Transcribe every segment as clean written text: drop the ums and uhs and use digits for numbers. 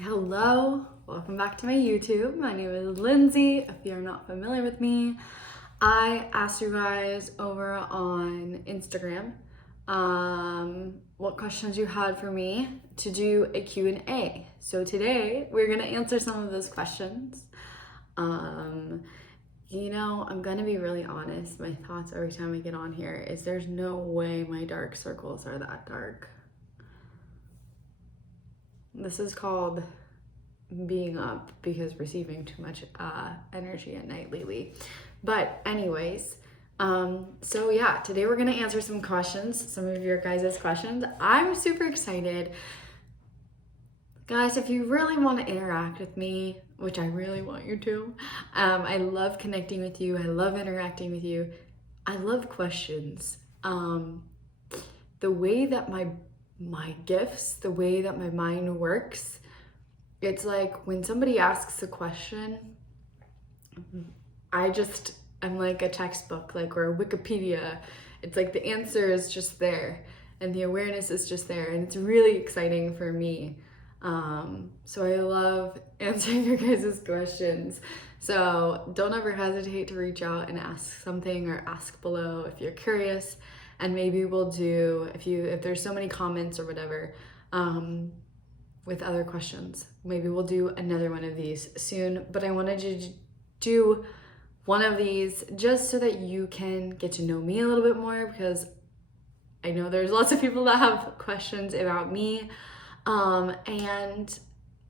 Hello, welcome back to my YouTube. My name is Lindsay. If you're not familiar with me, I asked you guys over on Instagram what questions you had for me to do a Q&A. So today we're gonna answer some of those questions. I'm gonna be really honest. My thoughts every time I get on here is there's no way my dark circles are that dark. This is called being up because receiving too much energy at night lately. But anyways, today we're gonna answer some questions, some of your guys' questions. I'm super excited. Guys, if you really want to interact with me, which I really want you to, I love connecting with you. I love interacting with you. I love questions. The way that my gifts, the way that my mind works, it's like when somebody asks a question, I'm like a textbook, or a Wikipedia. It's like the answer is just there and the awareness is just there, and it's really exciting for me. So I love answering your guys' questions. So don't ever hesitate to reach out and ask something or ask below if you're curious. And maybe we'll do, if there's so many comments or whatever, with other questions, maybe we'll do another one of these soon. But I wanted to do one of these just so that you can get to know me a little bit more, because I know there's lots of people that have questions about me. And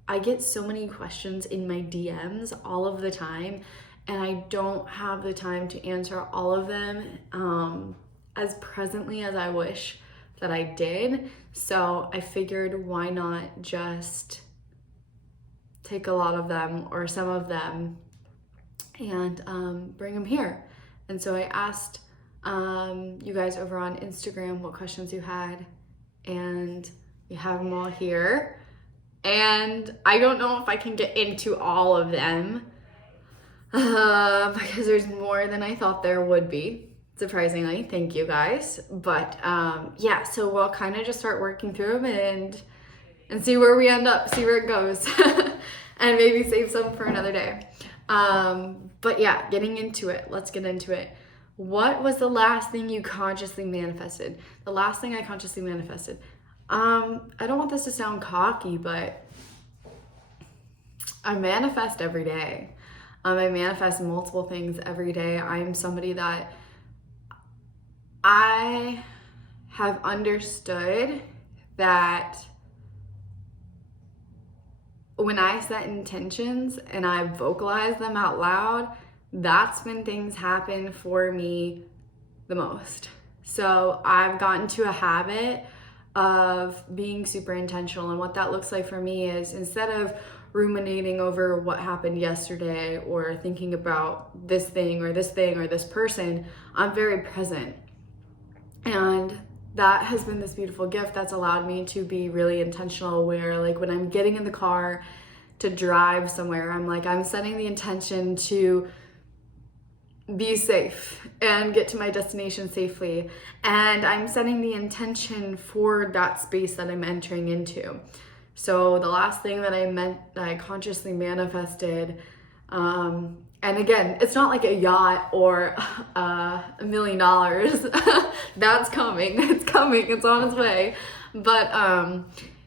I get so many questions in my DMs all of the time, and I don't have the time to answer all of them as presently as I wish that I did. So I figured, why not just take a lot of them or some of them and bring them here. And so I asked you guys over on Instagram what questions you had, and we have them all here. And I don't know if I can get into all of them because there's more than I thought there would be, surprisingly. Thank you guys. But so we'll kind of just start working through them and see where we end up, see where it goes, and maybe save some for another day. But yeah, getting into it. Let's get into it. What was the last thing you consciously manifested? The last thing I consciously manifested. I don't want this to sound cocky, but I manifest every day. I manifest multiple things every day. I am somebody that I have understood that when I set intentions and I vocalize them out loud, that's when things happen for me the most. So I've gotten to a habit of being super intentional, and what that looks like for me is, instead of ruminating over what happened yesterday or thinking about this thing or this thing or this person, I'm very present. And that has been this beautiful gift that's allowed me to be really intentional, where when I'm getting in the car to drive somewhere, I'm setting the intention to be safe and get to my destination safely. And I'm setting the intention for that space that I'm entering into. So the last thing that I consciously manifested, and again, it's not like a yacht or $1 million. That's coming. It's coming. It's on its way. But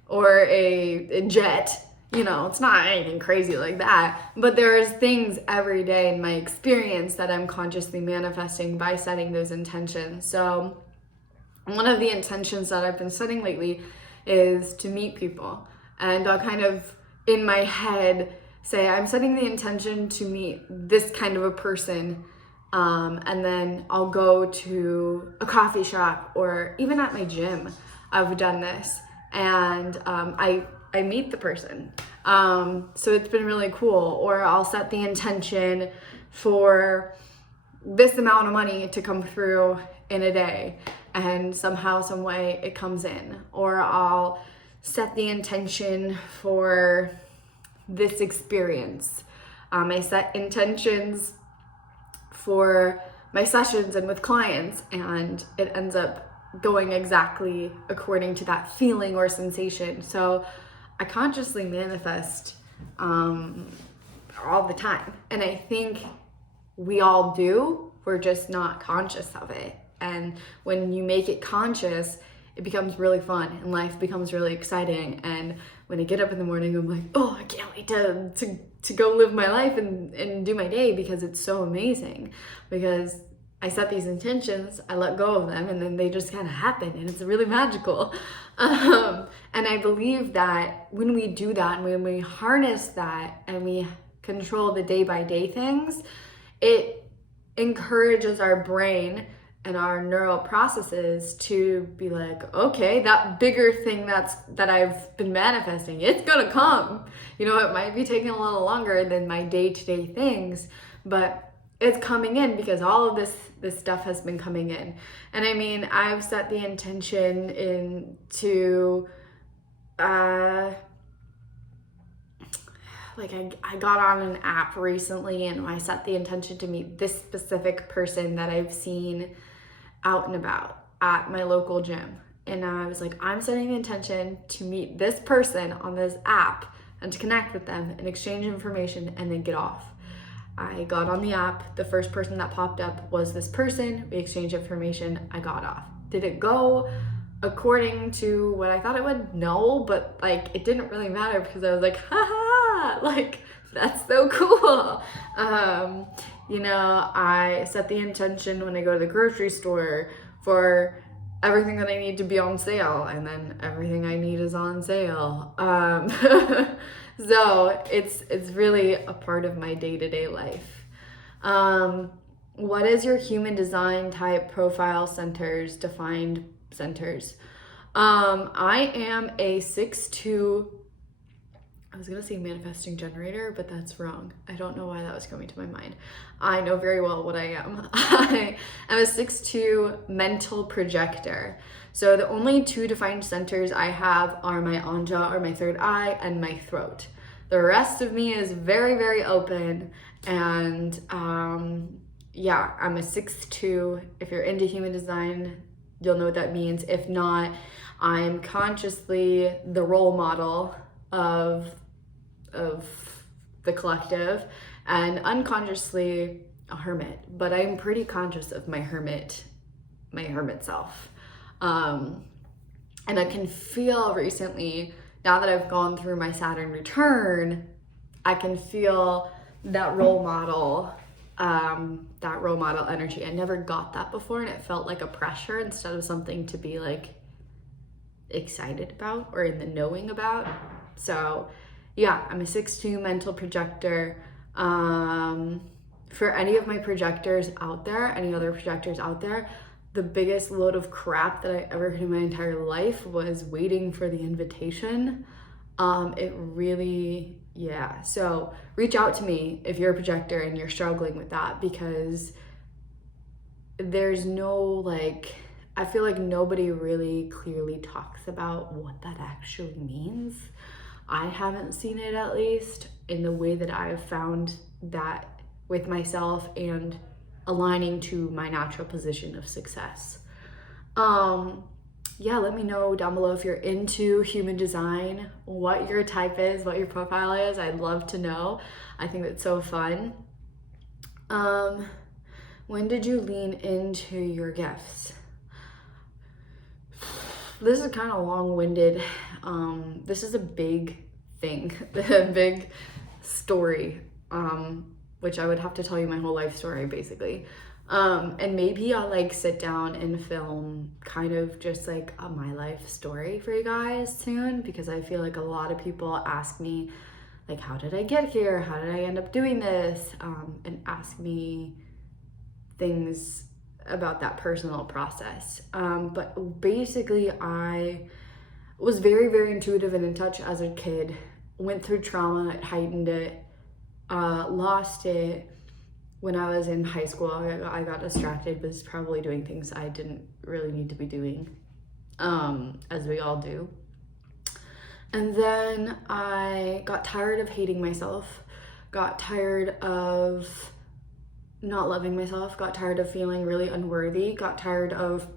or a jet. It's not anything crazy like that. But there's things every day in my experience that I'm consciously manifesting by setting those intentions. So one of the intentions that I've been setting lately is to meet people. And I'll kind of, in my head, say, I'm setting the intention to meet this kind of a person. And then I'll go to a coffee shop, or even at my gym, I've done this. And I meet the person. So it's been really cool. Or I'll set the intention for this amount of money to come through in a day, and somehow, some way it comes in. Or I'll set the intention for this experience. I set intentions for my sessions and with clients, and it ends up going exactly according to that feeling or sensation. So I consciously manifest all the time. And I think we all do. We're just not conscious of it. And when you make it conscious, it becomes really fun and life becomes really exciting. And when I get up in the morning, I'm like, oh, I can't wait to go live my life and do my day, because it's so amazing. Because I set these intentions, I let go of them, and then they just kind of happen, and it's really magical. And I believe that when we do that, and when we harness that, and we control the day-by-day things, it encourages our brain and our neural processes to be like, okay, that bigger thing that I've been manifesting, it's gonna come. You know, it might be taking a little longer than my day-to-day things, but it's coming in because all of this stuff has been coming in. And I mean, I've set the intention into I got on an app recently, and I set the intention to meet this specific person that I've seen out and about at my local gym. And I was like, I'm setting the intention to meet this person on this app and to connect with them and exchange information and then get off. I got on the app. The first person that popped up was this person. We exchanged information. I got off. Did it go according to what I thought it would? No, but like it didn't really matter because I was like, haha, like that's so cool. You know, I set the intention when I go to the grocery store for everything that I need to be on sale, and then everything I need is on sale. So it's really a part of my day-to-day life. What is your human design type profile centers, defined centers? I am a 6'2", I was gonna say manifesting generator, but that's wrong. I don't know why that was coming to my mind. I know very well what I am. I am a 6'2" mental projector. So the only two defined centers I have are my anja, or my third eye, and my throat. The rest of me is very, very open. And yeah, I'm a 6'2". If you're into human design, you'll know what that means. If not, I'm consciously the role model of the collective, and unconsciously a hermit, but I'm pretty conscious of my hermit self. And I can feel recently, now that I've gone through my Saturn return, I can feel that role model energy. I never got that before, and it felt like a pressure instead of something to be like excited about or in the knowing about. So yeah, I'm a 6'2" mental projector. For any of my projectors out there, any other projectors out there, the biggest load of crap that I ever heard in my entire life was waiting for the invitation. It really, yeah. So reach out to me if you're a projector and you're struggling with that, because there's no I feel like nobody really clearly talks about what that actually means. I haven't seen it, at least, in the way that I've found that with myself and aligning to my natural position of success. Yeah, let me know down below if you're into human design, what your type is, what your profile is. I'd love to know. I think that's so fun. When did you lean into your gifts? This is kind of long-winded. This is a big thing, a big story, which I would have to tell you my whole life story, basically. And maybe I'll sit down and film kind of just a my life story for you guys soon, because I feel like a lot of people ask me how did I get here? How did I end up doing this? And ask me things about that personal process. But basically I was very, very intuitive and in touch as a kid, went through trauma, it heightened it, lost it when I was in high school. I got distracted, was probably doing things I didn't really need to be doing, as we all do. And then I got tired of hating myself, got tired of not loving myself, got tired of feeling really unworthy, got tired of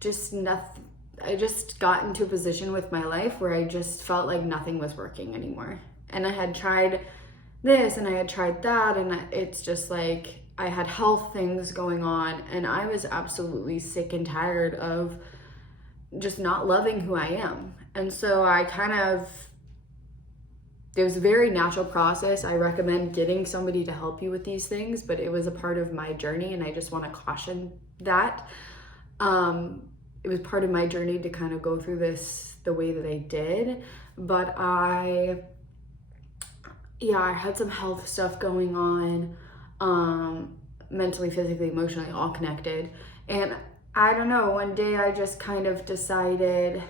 just just got into a position with my life where I just felt like nothing was working anymore. And I had tried this and I had tried that, and it's just like I had health things going on, and I was absolutely sick and tired of just not loving who I am. And so it was a very natural process. I recommend getting somebody to help you with these things, but it was a part of my journey, and I just want to caution that. It was part of my journey to kind of go through this the way that I did, but I had some health stuff going on, mentally, physically, emotionally, all connected. And I don't know, one day I just kind of decided,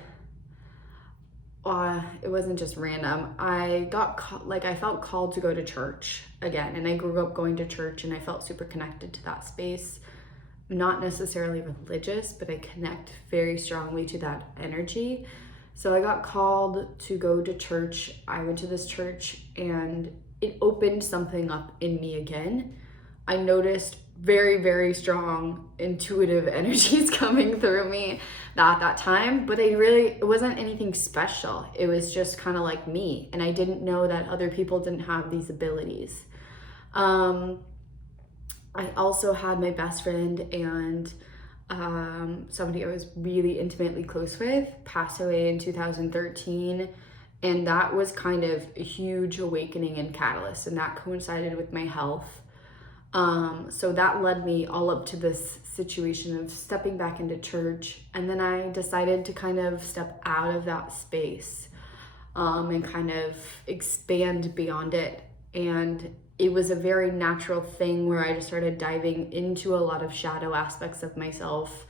it wasn't just random. I felt called to go to church again, and I grew up going to church, and I felt super connected to that space. Not necessarily religious, but I connect very strongly to that energy. So I got called to go to church. I went to this church, and it opened something up in me again. I noticed very, very strong intuitive energies coming through me at that time, but it wasn't anything special. It was just kind of like me, and I didn't know that other people didn't have these abilities. I also had my best friend and somebody I was really intimately close with pass away in 2013, and that was kind of a huge awakening and catalyst, and that coincided with my health. So that led me all up to this situation of stepping back into church, and then I decided to kind of step out of that space and kind of expand beyond it. And it was a very natural thing where I just started diving into a lot of shadow aspects of myself.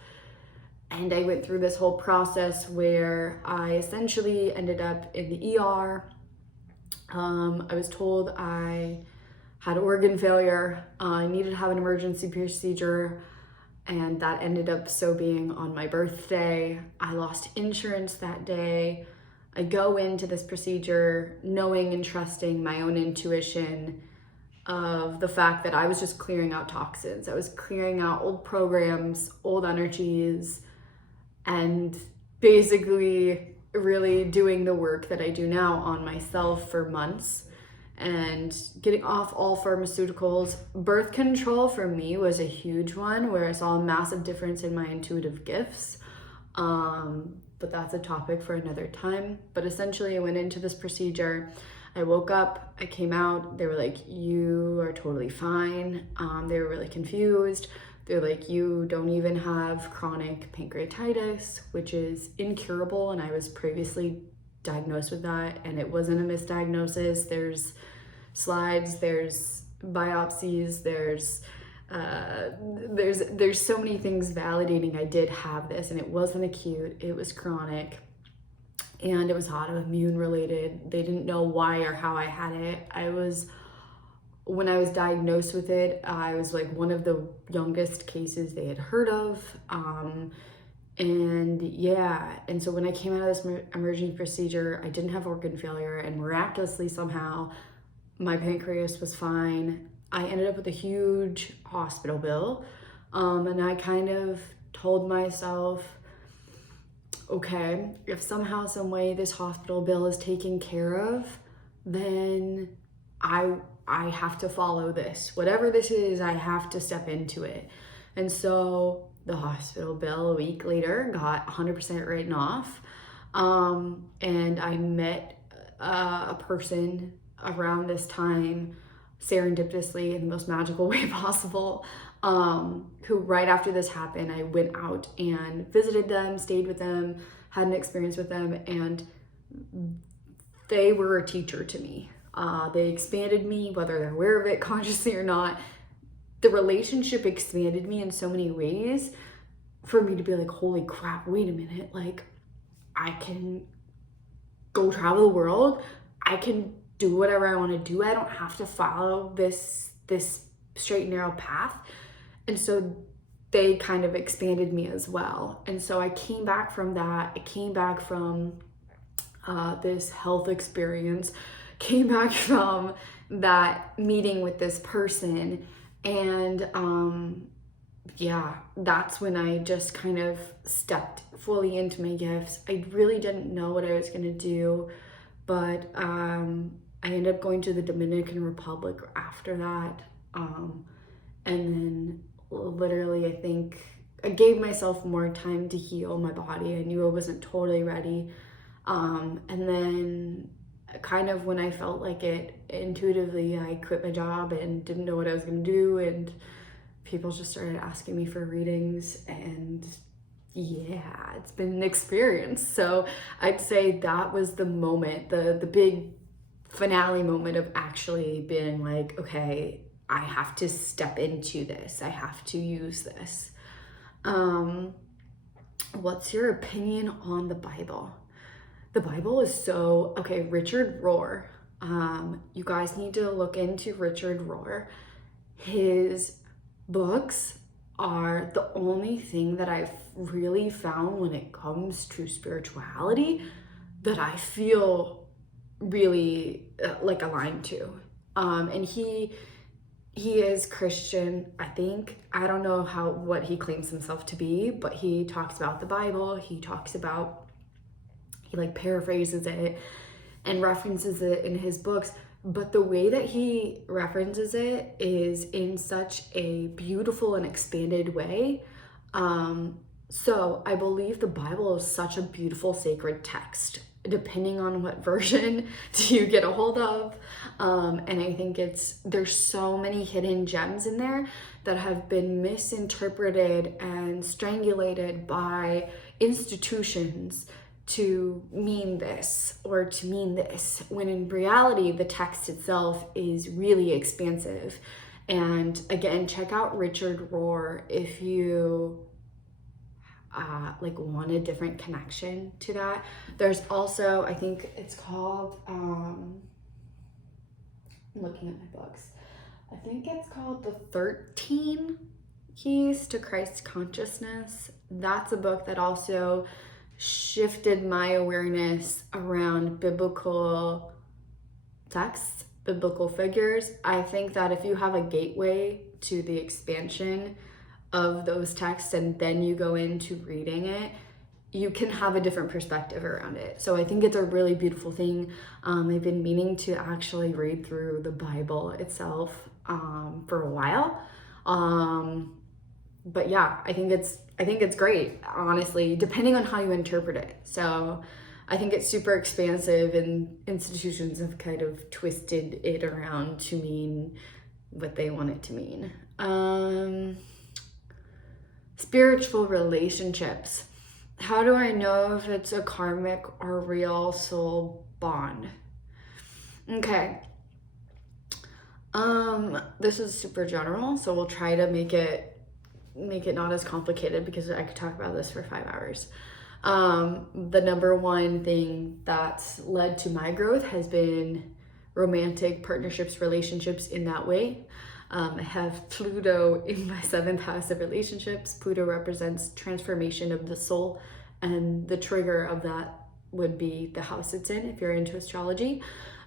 And I went through this whole process where I essentially ended up in the ER. I was told I had organ failure. I needed to have an emergency procedure, and that ended up so being on my birthday. I lost insurance that day. I go into this procedure knowing and trusting my own intuition of the fact that I was just clearing out toxins. I was clearing out old programs, old energies, and basically really doing the work that I do now on myself for months and getting off all pharmaceuticals. Birth control for me was a huge one where I saw a massive difference in my intuitive gifts. But that's a topic for another time. But essentially I went into this procedure. I woke up, I came out, they were like, you are totally fine. They were really confused. They're like, you don't even have chronic pancreatitis, which is incurable. And I was previously diagnosed with that, and it wasn't a misdiagnosis. There's slides, there's biopsies, there's so many things validating I did have this, and it wasn't acute, it was chronic, and it was autoimmune related. They didn't know why or how I had it. When I was diagnosed with it, I was like one of the youngest cases they had heard of. And so when I came out of this emergency procedure, I didn't have organ failure, and miraculously somehow my pancreas was fine. I ended up with a huge hospital bill, and I kind of told myself, okay, if somehow, some way this hospital bill is taken care of, then I have to follow this. Whatever this is, I have to step into it. And so the hospital bill a week later got 100% written off. And I met a person around this time, serendipitously in the most magical way possible, who right after this happened, I went out and visited them, stayed with them, had an experience with them, and they were a teacher to me. They expanded me, whether they're aware of it consciously or not. The relationship expanded me in so many ways for me to be like, holy crap, wait a minute, like I can go travel the world. I can do whatever I want to do. I don't have to follow this straight and narrow path. And so they kind of expanded me as well. And so I came back from that. I came back from this health experience, came back from that meeting with this person, and yeah, that's when I just kind of stepped fully into my gifts. I really didn't know what I was gonna do, but I ended up going to the Dominican Republic after that. And then literally, I think I gave myself more time to heal my body. I knew I wasn't totally ready. And then kind of when I felt like it, intuitively, I quit my job and didn't know what I was gonna do, and people just started asking me for readings, and yeah, it's been an experience. So I'd say that was the moment, the big finale moment of actually being like, okay, I have to step into this. I have to use this. What's your opinion on the Bible? The Bible is so, okay, Richard Rohr. You guys need to look into Richard Rohr. His books are the only thing that I've really found when it comes to spirituality that I feel really like aligned to. And he is Christian, I think. I don't know what he claims himself to be, but he talks about the Bible. He like paraphrases it and references it in his books. But the way that he references it is in such a beautiful and expanded way. So I believe the Bible is such a beautiful sacred text, depending on what version do you get a hold of. And I think there's so many hidden gems in there that have been misinterpreted and strangulated by institutions to mean this or to mean this, when in reality the text itself is really expansive. And again, check out Richard Rohr if you like want a different connection to that. There's also, I think it's called I'm looking at my books, I think it's called The 13 Keys to Christ Consciousness. That's a book that also shifted my awareness around biblical texts, biblical figures. I think that if you have a gateway to the expansion of those texts and then you go into reading it, you can have a different perspective around it. So I think it's a really beautiful thing. I've been meaning to actually read through the Bible itself for a while. But yeah, I think it's great, honestly, depending on how you interpret it. So I think it's super expansive, and institutions have kind of twisted it around to mean what they want it to mean. Spiritual relationships. How do I know if it's a karmic or real soul bond? Okay. This is super general, so we'll try to make it not as complicated, because I could talk about this for 5 hours. The number one thing that's led to my growth has been romantic partnerships, relationships in that way. I have Pluto in my 7th house of relationships. Pluto represents transformation of the soul, and the trigger of that would be the house it's in, if you're into astrology.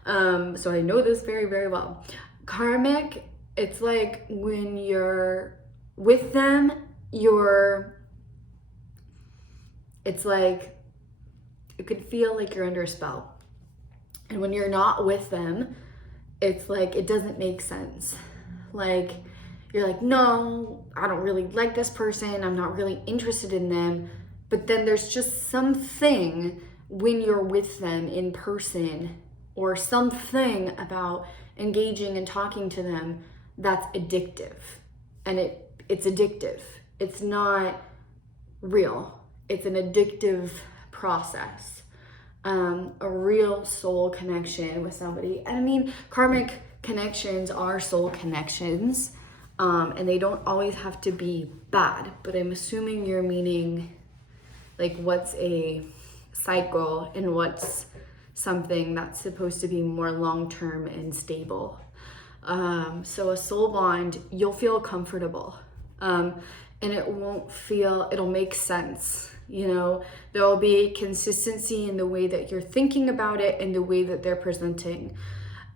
So I know this very, very well. Karmic, it's like when you're with them, it's like, you could feel like you're under a spell. And when you're not with them, it's like, it doesn't make sense. Like, you're like, no, I don't really like this person. I'm not really interested in them. But then there's just something when you're with them in person, or something about engaging and talking to them that's addictive. And it's addictive. It's not real. It's an addictive process. A real soul connection with somebody. And I mean, karmic connections are soul connections, and they don't always have to be bad, but I'm assuming you're meaning like what's a cycle and what's something that's supposed to be more long-term and stable. So a soul bond, you'll feel comfortable, and it'll make sense. You know, there'll be consistency in the way that you're thinking about it and the way that they're presenting.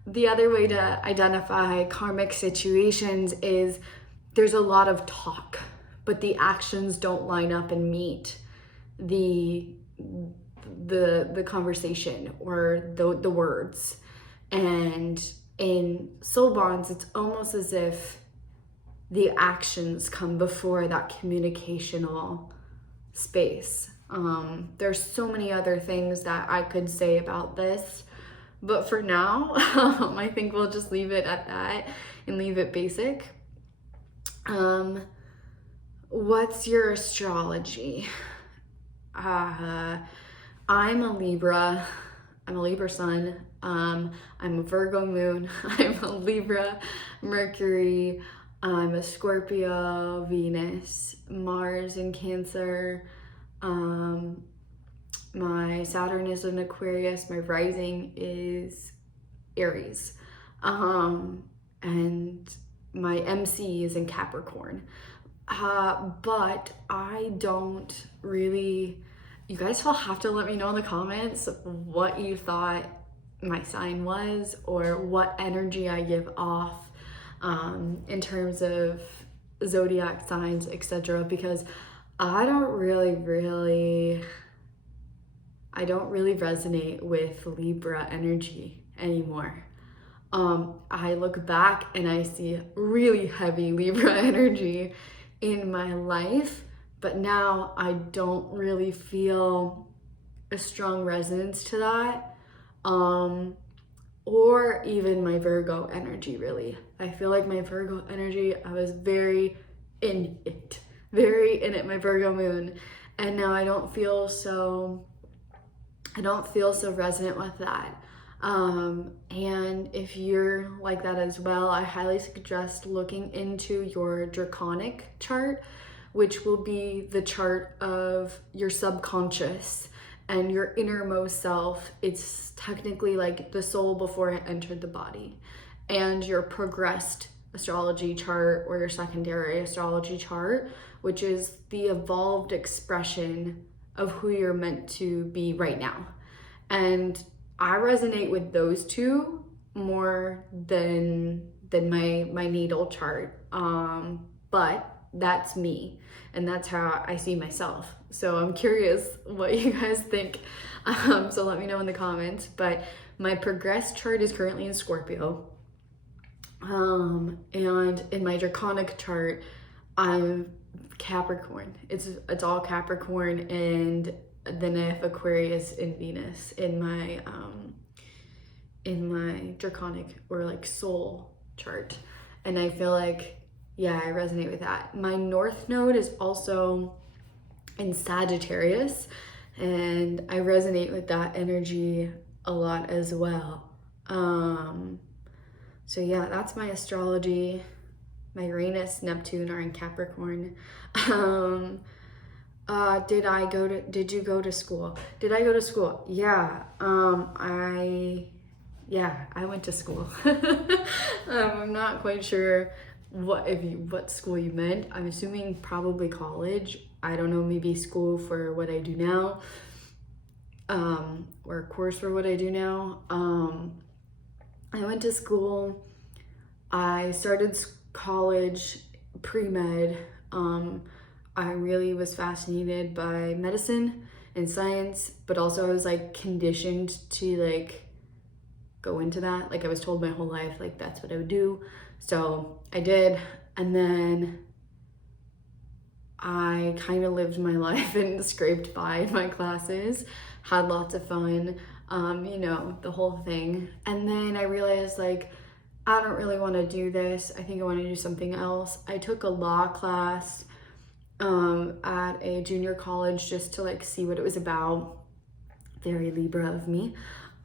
The other way to identify karmic situations is there's a lot of talk but the actions don't line up and meet the conversation or the words. And in soul bonds, it's almost as if the actions come before that communicational space. There's so many other things that I could say about this, but for now, I think we'll just leave it at that and leave it basic. What's your astrology? I'm a Libra. I'm a Libra sun. I'm a Virgo moon. I'm a Libra Mercury. I'm a Scorpio Venus. Mars in Cancer. My Saturn is in Aquarius. My rising is Aries. And my MC is in Capricorn. But I don't really, you guys will have to let me know in the comments what you thought my sign was or what energy I give off in terms of zodiac signs, etc. Because I don't really resonate with Libra energy anymore. I look back and I see really heavy Libra energy in my life, but now I don't really feel a strong resonance to that, or even my Virgo energy, really. I feel like my Virgo energy, I was very in it, my Virgo moon, and now I don't feel so resonant with that. And if you're like that as well, I highly suggest looking into your draconic chart, which will be the chart of your subconscious and your innermost self. It's technically like the soul before it entered the body. And your progressed astrology chart or your secondary astrology chart, which is the evolved expression of who you're meant to be right now. And I resonate with those two more than my natal chart, but that's me and that's how I see myself. So I'm curious what you guys think, so let me know in the comments. But my progressed chart is currently in Scorpio, and in my draconic chart I'm Capricorn. It's all Capricorn, and then I have Aquarius in Venus in my draconic or like soul chart. And I feel like, yeah, I resonate with that. My North Node is also in Sagittarius, and I resonate with that energy a lot as well. So yeah, that's my astrology. My Uranus, Neptune are in Capricorn. Did you go to school? Did I go to school? Yeah. I went to school. I'm not quite sure what school you meant. I'm assuming probably college. I don't know, maybe school for what I do now, or a course for what I do now. I went to school. I started college pre-med. I really was fascinated by medicine and science, but also I was like conditioned to like go into that. Like I was told my whole life, like that's what I would do. So I did. And then I kind of lived my life and scraped by in my classes, had lots of fun, the whole thing. And then I realized like, I don't really want to do this. I think I want to do something else. I took a law class at a junior college just to like see what it was about. Very Libra of me.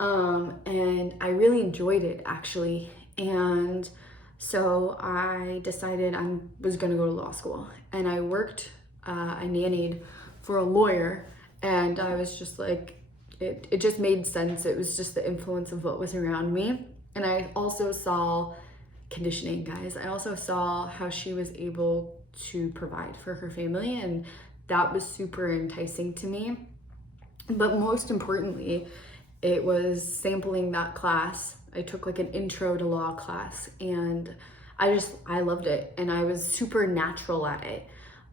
And I really enjoyed it actually. And so I decided I was going to go to law school, and I worked, I nannied for a lawyer, and I was just like, it just made sense. It was just the influence of what was around me. And I also saw conditioning, guys. I also saw how she was able to provide for her family, and that was super enticing to me. But most importantly, it was sampling that class. I took like an intro to law class, and I loved it, and I was super natural at it.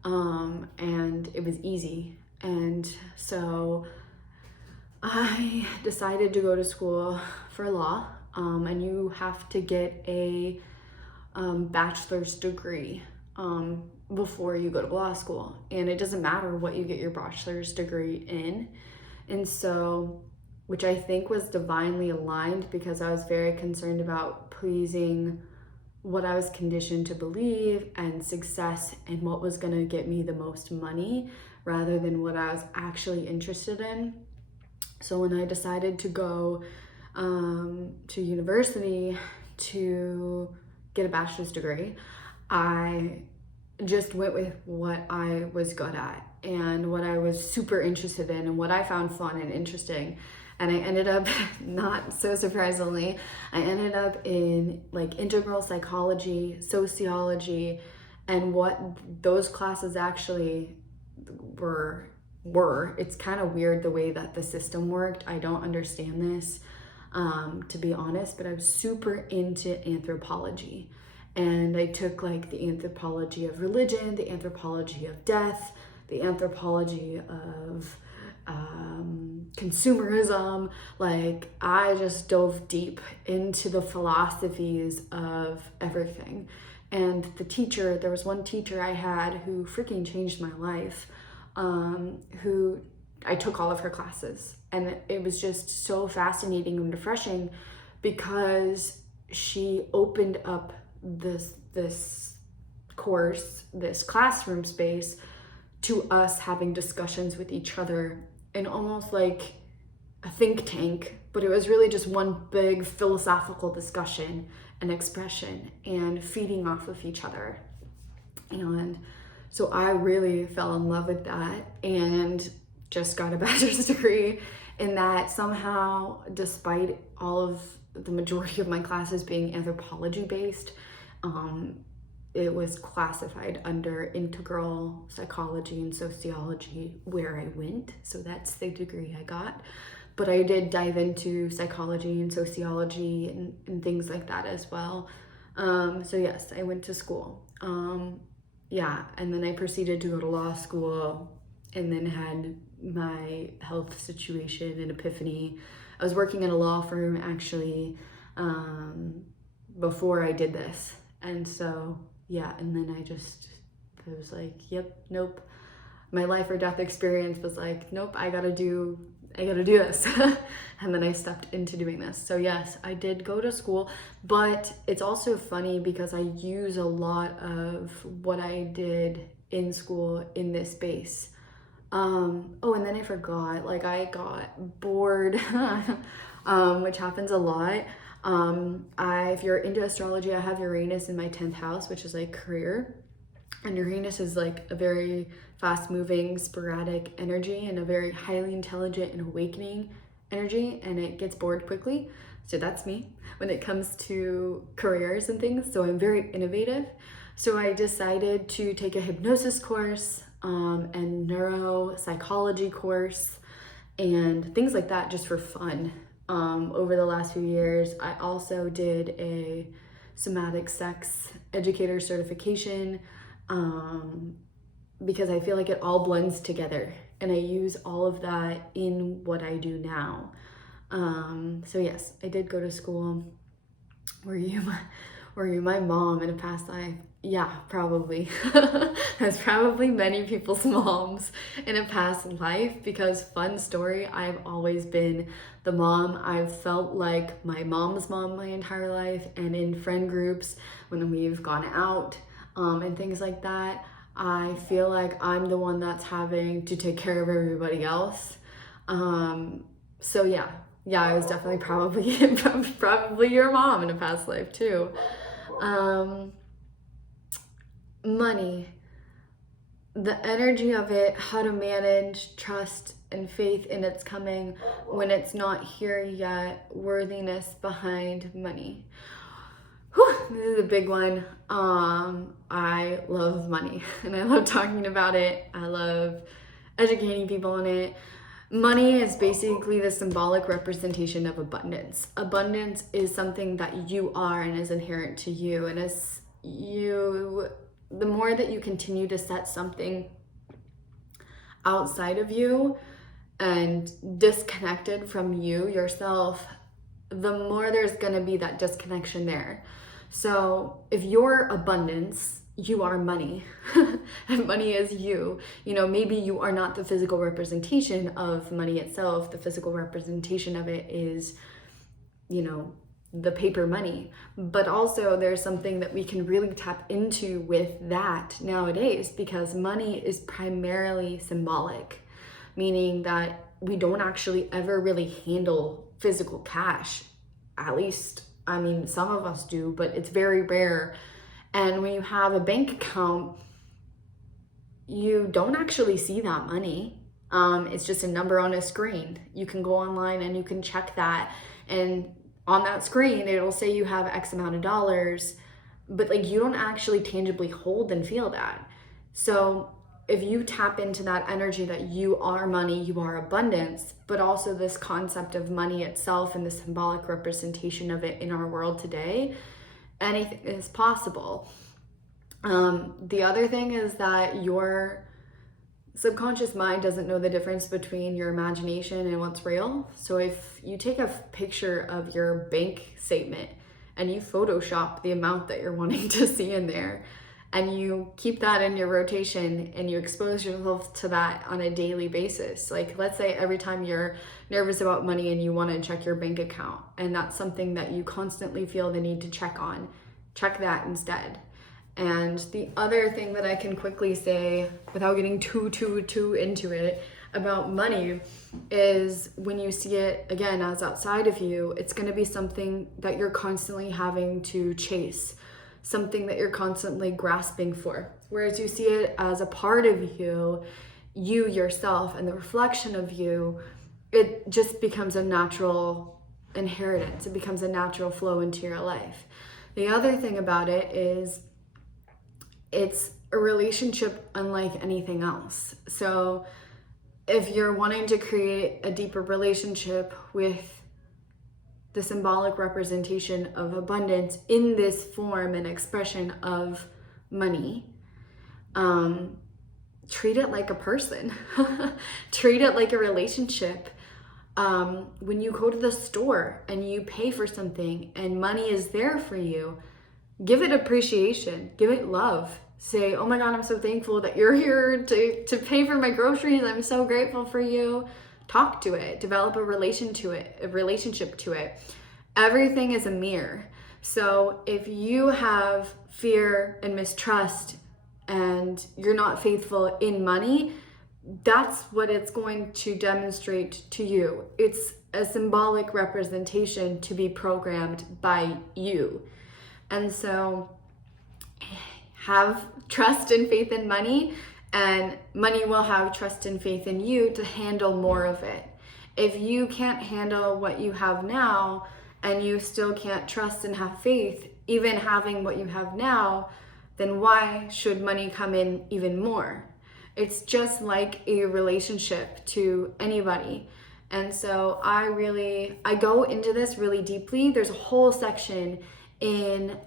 and it was easy. And so I decided to go to school for law, and you have to get a bachelor's degree before you go to law school. And it doesn't matter what you get your bachelor's degree in. And so, which I think was divinely aligned, because I was very concerned about pleasing what I was conditioned to believe and success and what was going to get me the most money rather than what I was actually interested in. So when I decided to go to university to get a bachelor's degree, I just went with what I was good at and what I was super interested in and what I found fun and interesting. And I ended up, not so surprisingly, I ended up in like integral psychology, sociology, and what those classes actually were. It's kind of weird the way that the system worked. I don't understand this, to be honest, but I was super into anthropology. And I took like the anthropology of religion, the anthropology of death, the anthropology of consumerism. Like, I just dove deep into the philosophies of everything. And there was one teacher I had who freaking changed my life, who I took all of her classes. And it was just so fascinating and refreshing because she opened up this course, this classroom space, to us having discussions with each other in almost like a think tank, but it was really just one big philosophical discussion and expression and feeding off of each other. And so I really fell in love with that and just got a bachelor's degree in that. Somehow, despite all of the majority of my classes being anthropology based, it was classified under integral psychology and sociology where I went. So that's the degree I got. But I did dive into psychology and sociology and things like that as well. So yes, I went to school. And then I proceeded to go to law school and then had my health situation and epiphany. I was working in a law firm actually before I did this. And so, and then I was like, yep, nope. My life or death experience was like, nope, I gotta do this. And then I stepped into doing this. So yes, I did go to school, but it's also funny because I use a lot of what I did in school in this space. And then I forgot, like I got bored, which happens a lot. If you're into astrology, I have Uranus in my 10th house, which is like career. And Uranus is like a very fast moving, sporadic energy and a very highly intelligent and awakening energy, and it gets bored quickly. So that's me when it comes to careers and things. So I'm very innovative. So I decided to take a hypnosis course, and neuropsychology course and things like that just for fun. Over the last few years, I also did a somatic sex educator certification, because I feel like it all blends together and I use all of that in what I do now. So yes, I did go to school. Were you my mom in a past life? Yeah, probably. That's probably many people's moms in a past life, because fun story, I've always been the mom. I've felt like my mom's mom my entire life, and in friend groups when we've gone out and things like that, I feel like I'm the one that's having to take care of everybody else. So yeah, I was definitely probably your mom in a past life too. Money, the energy of it, how to manage trust and faith in its coming when it's not here yet, worthiness behind money. Whew, this is a big one. I love money and I love talking about it. I love educating people on it. Money is basically the symbolic representation of abundance. Abundance is something that you are and is inherent to you. And as you the more that you continue to set something outside of you and disconnected from you yourself, the more there's going to be that disconnection there. So if your abundance, you are money, and money is you. You know, maybe you are not the physical representation of money itself. The physical representation of it is, you know, the paper money. But also there's something that we can really tap into with that nowadays, because money is primarily symbolic, meaning that we don't actually ever really handle physical cash. At least, I mean, some of us do, but it's very rare. And when you have a bank account, you don't actually see that money. It's just a number on a screen. You can go online and you can check that. And on that screen, it'll say you have X amount of dollars, but like you don't actually tangibly hold and feel that. So if you tap into that energy that you are money, you are abundance, but also this concept of money itself and the symbolic representation of it in our world today, anything is possible. The other thing is that your subconscious mind doesn't know the difference between your imagination and what's real. So if you take a picture of your bank statement and you Photoshop the amount that you're wanting to see in there, and you keep that in your rotation and you expose yourself to that on a daily basis. Like, let's say every time you're nervous about money and you want to check your bank account, and that's something that you constantly feel the need to check on, check that instead. And the other thing that I can quickly say without getting too into it about money is, when you see it again as outside of you, it's going to be something that you're constantly having to chase, something that you're constantly grasping for. Whereas you see it as a part of you, you yourself, and the reflection of you, it just becomes a natural inheritance. It becomes a natural flow into your life. The other thing about it is it's a relationship unlike anything else. So if you're wanting to create a deeper relationship with the symbolic representation of abundance in this form and expression of money, treat it like a person. Treat it like a relationship. When you go to the store and you pay for something and money is there for you, give it appreciation, give it love. Say, oh my God, I'm so thankful that you're here to pay for my groceries. I'm so grateful for you. Talk to it, develop a relationship to it. Everything is a mirror. So if you have fear and mistrust and you're not faithful in money, that's what it's going to demonstrate to you. It's a symbolic representation to be programmed by you. And so have trust and faith in money, and money will have trust and faith in you to handle more of it. If you can't handle what you have now and you still can't trust and have faith, even having what you have now, then why should money come in even more? It's just like a relationship to anybody. And so I go into this really deeply. There's a whole section in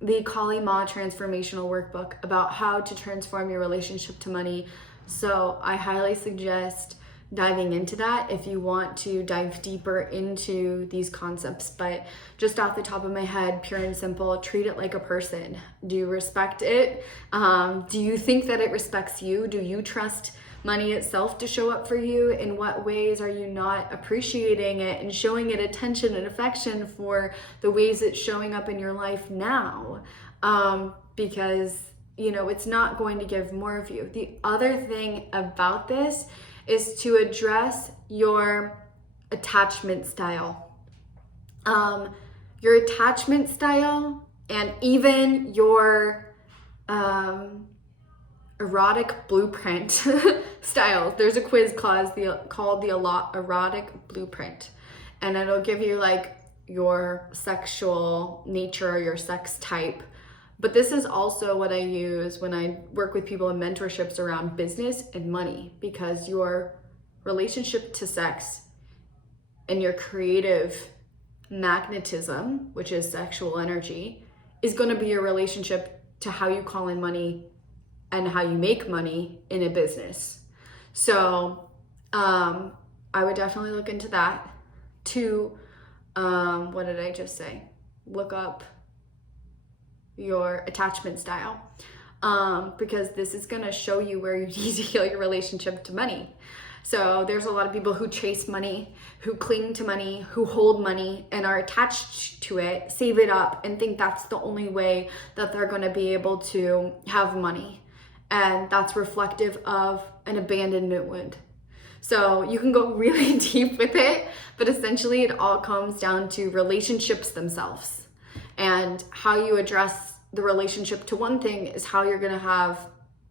the Kali Ma transformational workbook about how to transform your relationship to money. So I highly suggest diving into that if you want to dive deeper into these concepts. But just off the top of my head, pure and simple, treat it like a person. Do you respect it? Do you think that it respects you? Do you trust money itself to show up for you? In what ways are you not appreciating it and showing it attention and affection for the ways it's showing up in your life now? Because, you know, it's not going to give more of you. The other thing about this is to address your attachment style. Your attachment style and even your erotic blueprint style. There's a quiz called the erotic blueprint, and it'll give you like your sexual nature, your sex type. But this is also what I use when I work with people in mentorships around business and money, because your relationship to sex and your creative magnetism, which is sexual energy, is going to be your relationship to how you call in money and how you make money in a business. So I would definitely look into that. 2, what did I just say? Look up your attachment style, because this is going to show you where you need to heal your relationship to money. So there's a lot of people who chase money, who cling to money, who hold money and are attached to it, save it up, and think that's the only way that they're going to be able to have money. And that's reflective of an abandonment wound. So you can go really deep with it, but essentially it all comes down to relationships themselves. And how you address the relationship to one thing is how you're going to have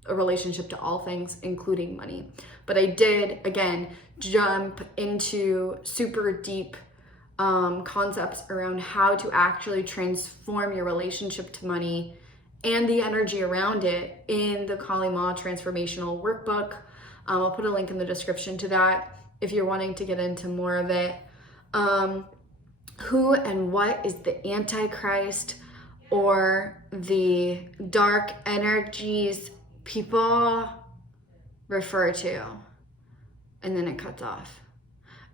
a relationship to all things, including money. But I did, again, jump into super deep concepts around how to actually transform your relationship to money and the energy around it in the Kali Ma Transformational Workbook. I'll put a link in the description to that if you're wanting to get into more of it. Who and what is the Antichrist or the dark energies people refer to? And then it cuts off.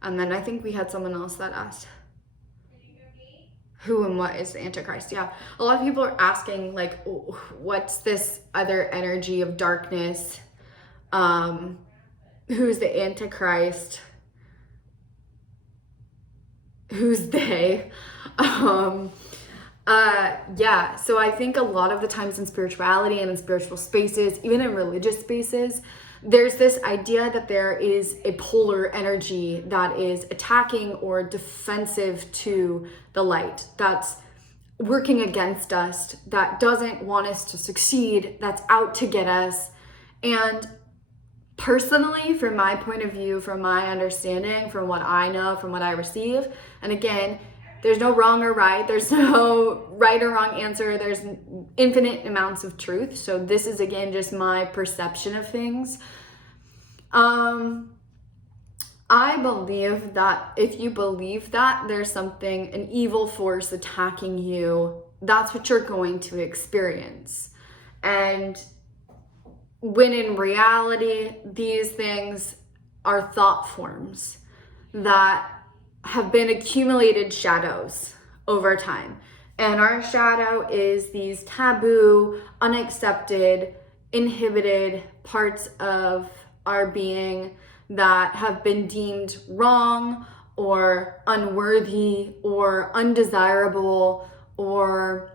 And then I think we had someone else that asked, who and what is the Antichrist? Yeah, a lot of people are asking, like, what's this other energy of darkness? Who's the Antichrist? Who's they? Yeah, so I think a lot of the times in spirituality and in spiritual spaces, even in religious spaces, there's this idea that there is a polar energy that is attacking or defensive to the light, that's working against us, that doesn't want us to succeed, that's out to get us. And personally, from my point of view, from my understanding, from what I know, from what I receive, and again, there's no wrong or right, there's no right or wrong answer, there's infinite amounts of truth. So this is, again, just my perception of things. I believe that if you believe that there's something, an evil force attacking you, that's what you're going to experience. And when in reality, these things are thought forms that have been accumulated shadows over time. And our shadow is these taboo, unaccepted, inhibited parts of our being that have been deemed wrong or unworthy or undesirable, or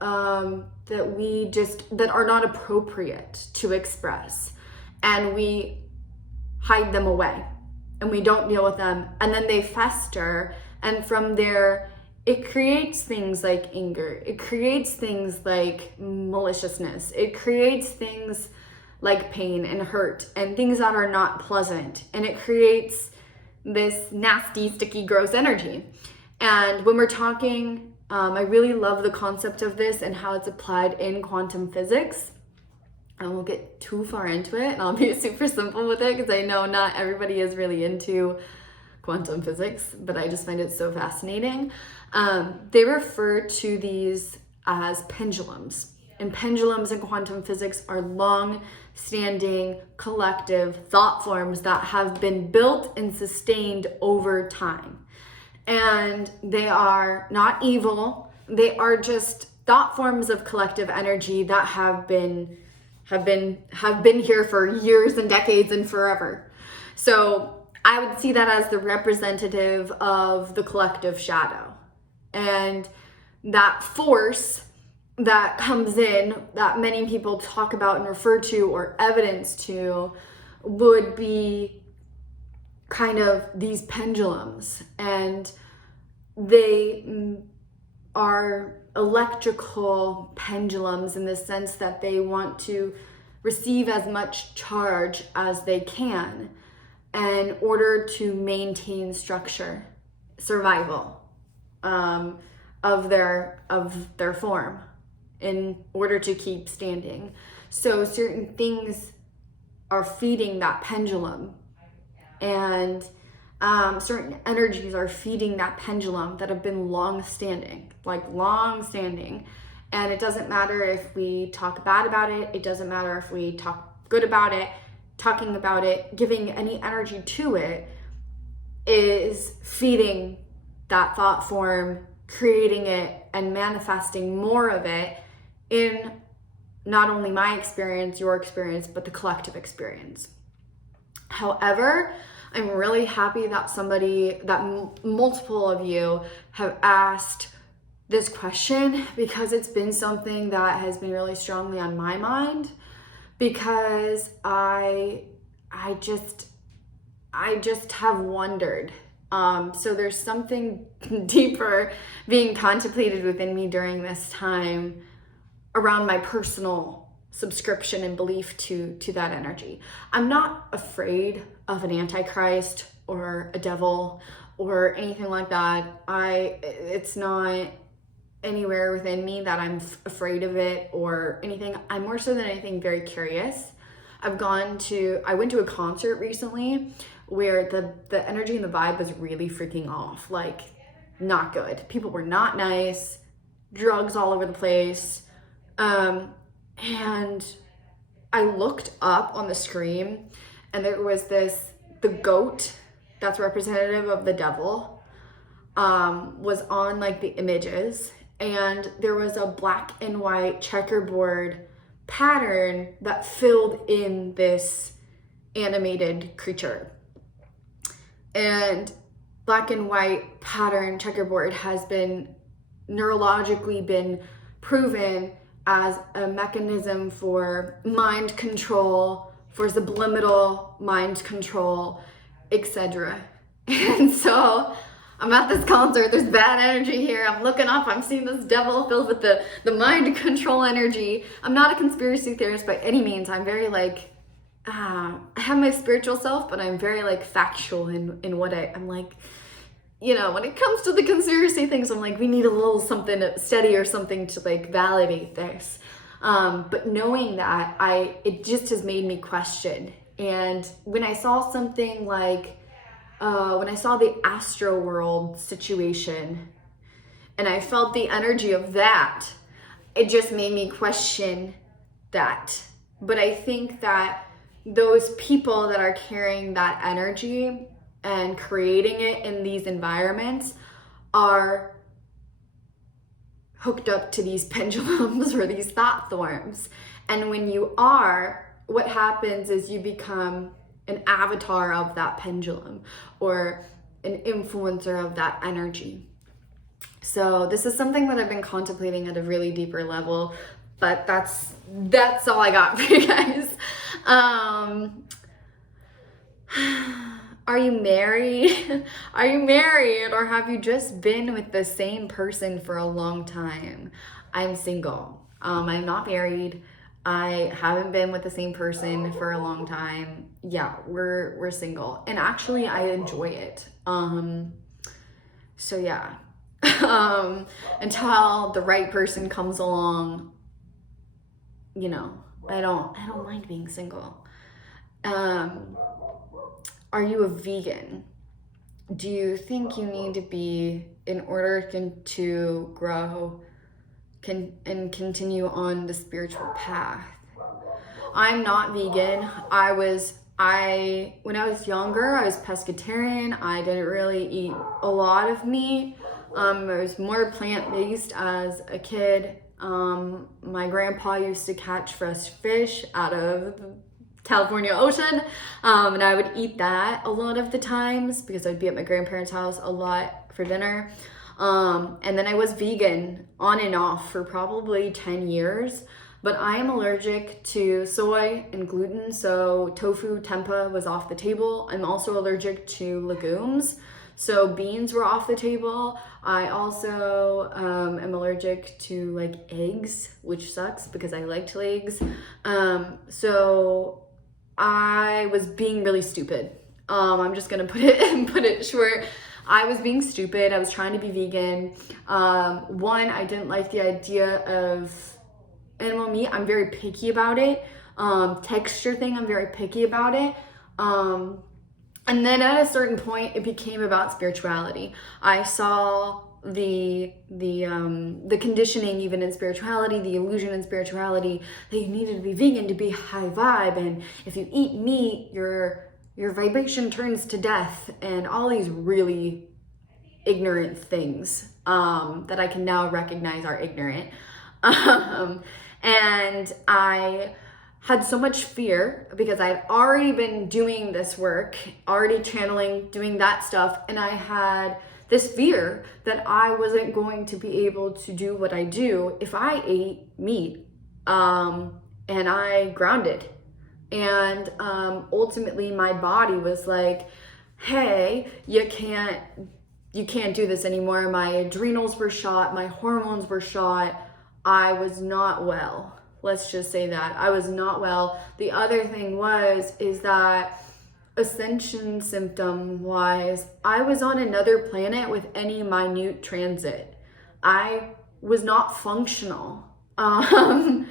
that are not appropriate to express. And we hide them away and we don't deal with them, and then they fester, and from there it creates things like anger, it creates things like maliciousness, it creates things like pain and hurt and things that are not pleasant, and it creates this nasty, sticky, gross energy. And when we're talking, I really love the concept of this and how it's applied in quantum physics. I won't get too far into it, and I'll be super simple with it because I know not everybody is really into quantum physics, but I just find it so fascinating. They refer to these as pendulums, and pendulums in quantum physics are long-standing collective thought forms that have been built and sustained over time. And they are not evil, they are just thought forms of collective energy that have been here for years and decades and forever. So I would see that as the representative of the collective shadow. And that force that comes in, that many people talk about and refer to or evidence to, would be kind of these pendulums. And they are electrical pendulums in the sense that they want to receive as much charge as they can in order to maintain structure, survival of their form, in order to keep standing. So certain things are feeding that pendulum, and certain energies are feeding that pendulum that have been long-standing. And it doesn't matter if we talk bad about it. It doesn't matter if we talk good about it. Talking about it, giving any energy to it is feeding that thought form, creating it and manifesting more of it in not only my experience, your experience, but the collective experience. However, I'm really happy that multiple of you have asked this question, because it's been something that has been really strongly on my mind, because I just have wondered. So there's something deeper being contemplated within me during this time around my personal subscription and belief to that energy. I'm not afraid of an antichrist or a devil or anything like that. It's not anywhere within me that I'm afraid of it or anything. I'm more so than anything very curious. I went to a concert recently where the energy and the vibe was really freaking off, like not good. People were not nice, drugs all over the place. And I looked up on the screen and there was the goat that's representative of the devil, was on like the images, and there was a black and white checkerboard pattern that filled in this animated creature. And black and white pattern checkerboard has been neurologically been proven as a mechanism for mind control, for subliminal mind control, etc. And so I'm at this concert, there's bad energy here, I'm looking up, I'm seeing this devil filled with the mind control energy. I'm not a conspiracy theorist by any means. I'm very I have my spiritual self, but I'm very factual in what I'm like, when it comes to the conspiracy things, I'm like, we need a little something steady or something to validate this. But knowing that, it just has made me question. And when I saw something when I saw the Astro World situation and I felt the energy of that, it just made me question that. But I think that those people that are carrying that energy and creating it in these environments are hooked up to these pendulums or these thought forms. And when you are, what happens is you become an avatar of that pendulum or an influencer of that energy. So this is something that I've been contemplating at a really deeper level, but that's all I got for you guys. Are you married? Are you married, or have you just been with the same person for a long time? I'm single. I'm not married. I haven't been with the same person for a long time. Yeah, we're single. And actually I enjoy it. So yeah. Until the right person comes along, I don't mind being single. Are you a vegan? Do you think you need to be in order to grow and continue on the spiritual path? I'm not vegan. When I was younger, I was pescatarian. I didn't really eat a lot of meat. I was more plant-based as a kid. My grandpa used to catch fresh fish out of the California ocean, and I would eat that a lot of the times because I'd be at my grandparents' house a lot for dinner. And then I was vegan on and off for probably 10 years, but I am allergic to soy and gluten, so tofu, tempeh was off the table. I'm also allergic to legumes, so beans were off the table. I also am allergic to eggs, which sucks because I like to lay eggs. So I was being really stupid. I'm just gonna put it short. I was being stupid. I was trying to be vegan. One, I didn't like the idea of animal meat. I'm very picky about it. Texture thing, I'm very picky about it. And then at a certain point, it became about spirituality. I saw the conditioning even in spirituality, the illusion in spirituality that you needed to be vegan to be high vibe, and if you eat meat your vibration turns to death, and all these really ignorant things that I can now recognize are ignorant. And I had so much fear because I had already been doing this work, already channeling, doing that stuff, and I had this fear that I wasn't going to be able to do what I do if I ate meat, and I grounded. And ultimately my body was like, hey, you can't do this anymore. My adrenals were shot, my hormones were shot. I was not well. Let's just say that. I was not well. The other thing is that ascension symptom wise, I was on another planet with any minute transit. I was not functional. I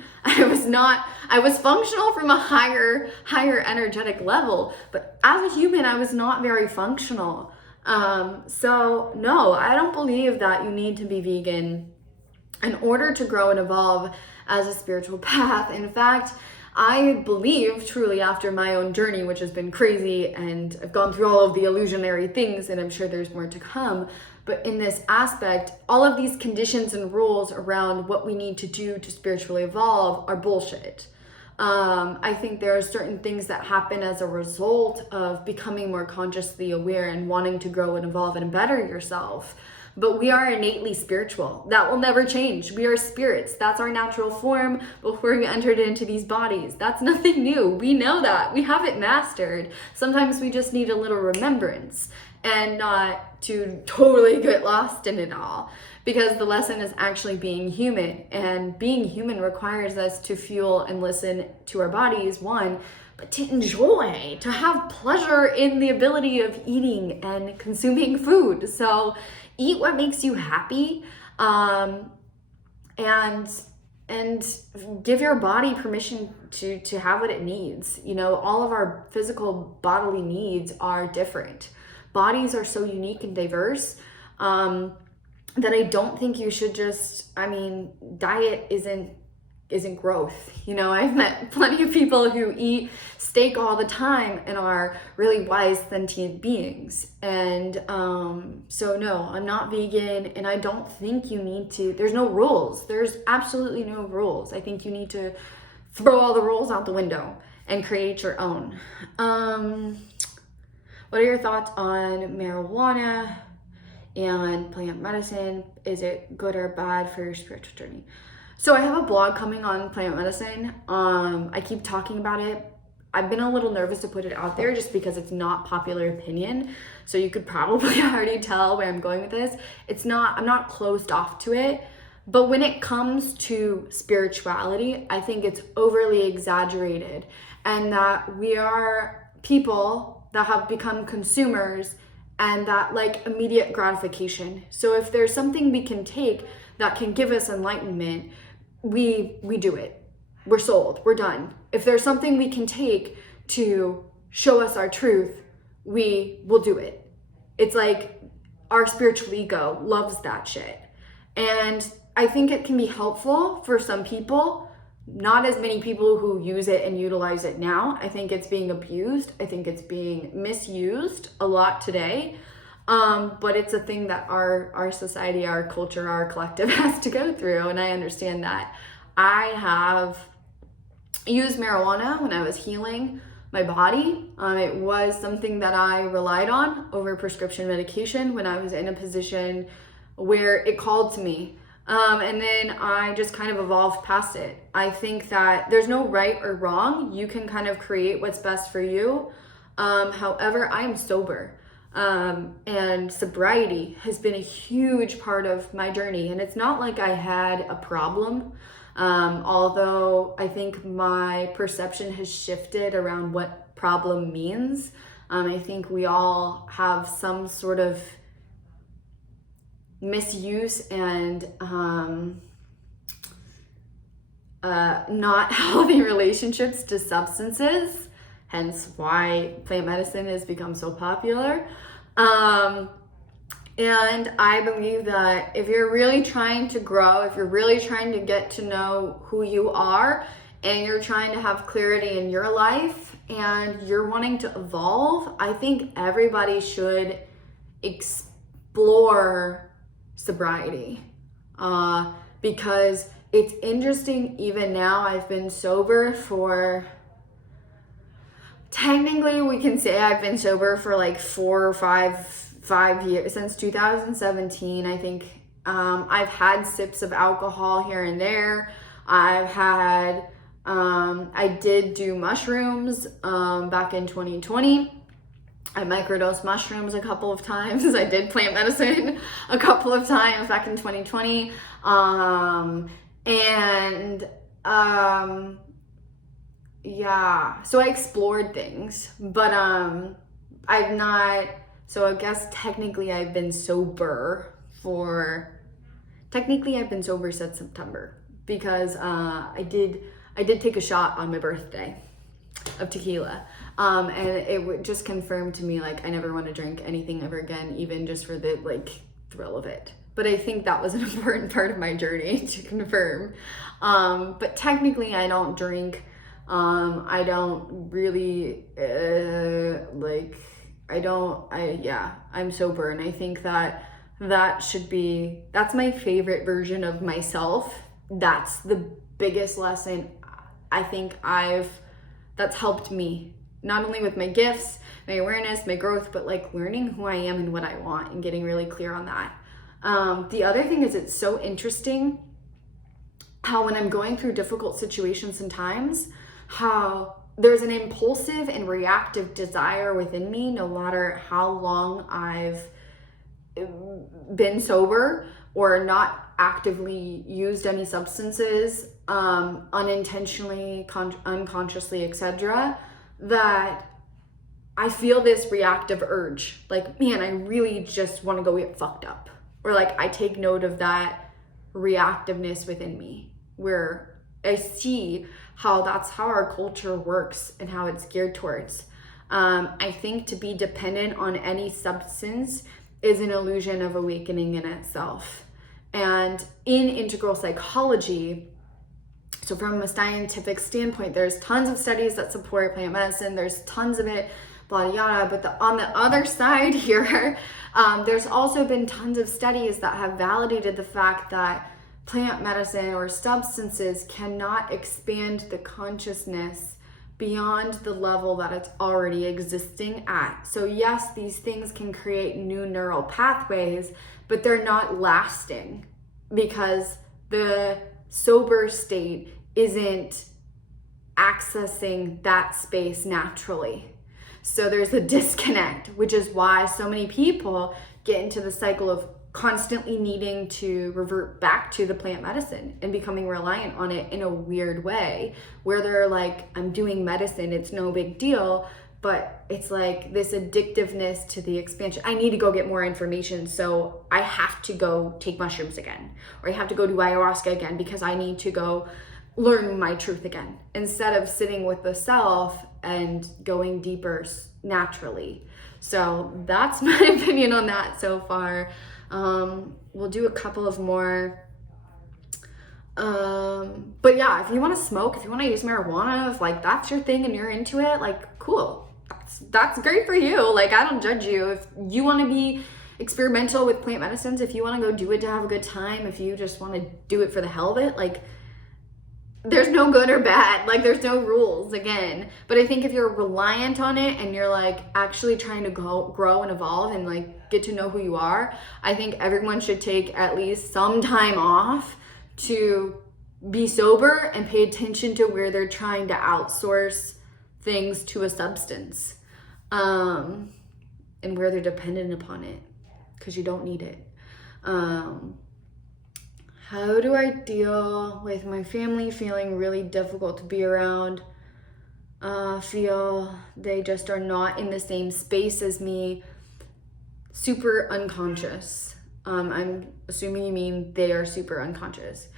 was functional from a higher energetic level, but as a human, I was not very functional. So no, I don't believe that you need to be vegan in order to grow and evolve as a spiritual path. In fact, I believe truly after my own journey, which has been crazy, and I've gone through all of the illusionary things, and I'm sure there's more to come, but in this aspect, all of these conditions and rules around what we need to do to spiritually evolve are bullshit. I think there are certain things that happen as a result of becoming more consciously aware and wanting to grow and evolve and better yourself. But we are innately spiritual. That will never change. We are spirits. That's our natural form before we entered into these bodies. That's nothing new. We know that. We have it mastered. Sometimes we just need a little remembrance and not to totally get lost in it all. Because the lesson is actually being human. And being human requires us to fuel and listen to our bodies, one, but to enjoy, to have pleasure in the ability of eating and consuming food. So eat what makes you happy, and give your body permission to have what it needs. You know, all of our physical bodily needs are different. Bodies are so unique and diverse, that I don't think you should just, diet isn't growth. You know, I've met plenty of people who eat steak all the time and are really wise, sentient beings. And so no, I'm not vegan, and I don't think you need to. There's no rules. There's absolutely no rules. I think you need to throw all the rules out the window and create your own. What are your thoughts on marijuana and plant medicine? Is it good or bad for your spiritual journey? So I have a blog coming on plant medicine. I keep talking about it. I've been a little nervous to put it out there just because it's not popular opinion. So you could probably already tell where I'm going with this. I'm not closed off to it. But when it comes to spirituality, I think it's overly exaggerated, and that we are people that have become consumers and that like immediate gratification. So if there's something we can take that can give us enlightenment, we do it. We're sold. We're done. If there's something we can take to show us our truth, we will do it. It's like our spiritual ego loves that shit. And I think it can be helpful for some people. Not as many people who use it and utilize it now. I think it's being abused. I think it's being misused a lot today. But it's a thing that our society, our culture, our collective has to go through. And I understand that. I have used marijuana when I was healing my body. It was something that I relied on over prescription medication when I was in a position where it called to me. And then I just kind of evolved past it. I think that there's no right or wrong. You can kind of create what's best for you. However, I am sober. And sobriety has been a huge part of my journey. And it's not like I had a problem. Although I think my perception has shifted around what problem means. I think we all have some sort of misuse and not healthy relationships to substances, hence why plant medicine has become so popular. And I believe that if you're really trying to grow, if you're really trying to get to know who you are, and you're trying to have clarity in your life, and you're wanting to evolve, I think everybody should explore sobriety. Because it's interesting, even now, I've been sober for, technically we can say I've been sober for like 4 or 5 years, since 2017. I think I've had sips of alcohol here and there. I did do mushrooms back in 2020. I microdosed mushrooms a couple of times. I did plant medicine a couple of times back in 2020. Yeah, so I explored things, but I've not, so I guess technically I've been sober since September, because I did take a shot on my birthday of tequila, and it just confirmed to me, like, I never want to drink anything ever again, even just for the like thrill of it. But I think that was an important part of my journey to confirm. But technically I don't drink. I don't really I'm sober, and I think that's my favorite version of myself. That's the biggest lesson I think that's helped me, not only with my gifts, my awareness, my growth, but like learning who I am and what I want and getting really clear on that. The other thing is, it's so interesting how when I'm going through difficult situations and times, how there's an impulsive and reactive desire within me, no matter how long I've been sober or not actively used any substances, unintentionally, unconsciously, etc., that I feel this reactive urge, like, man, I really just want to go get fucked up. Or like, I take note of that reactiveness within me, where I see how that's how our culture works and how it's geared towards. I think to be dependent on any substance is an illusion of awakening in itself. And in integral psychology, so from a scientific standpoint, there's tons of studies that support plant medicine. There's tons of it, blah, yada. But on the other side here, there's also been tons of studies that have validated the fact that plant medicine or substances cannot expand the consciousness beyond the level that it's already existing at. So yes, these things can create new neural pathways, but they're not lasting, because the sober state isn't accessing that space naturally. So there's a disconnect, which is why so many people get into the cycle of constantly needing to revert back to the plant medicine and becoming reliant on it in a weird way, where they're like, I'm doing medicine, it's no big deal, but it's like this addictiveness to the expansion. I need to go get more information, so I have to go take mushrooms again, or I have to go do ayahuasca again because I need to go learn my truth again, instead of sitting with the self and going deeper naturally. So that's my opinion on that so far. We'll do a couple of more. But yeah, if you want to smoke, if you want to use marijuana, if like that's your thing and you're into it, like cool. That's great for you. Like, I don't judge you. If you want to be experimental with plant medicines, if you want to go do it to have a good time, if you just want to do it for the hell of it, like, there's no good or bad, like there's no rules again. But I think if you're reliant on it and you're like actually trying to grow and evolve and like get to know who you are, I think everyone should take at least some time off to be sober and pay attention to where they're trying to outsource things to a substance, and where they're dependent upon it, because you don't need it. How do I deal with my family feeling really difficult to be around? Feel they just are not in the same space as me. Super unconscious. I'm assuming you mean they are super unconscious.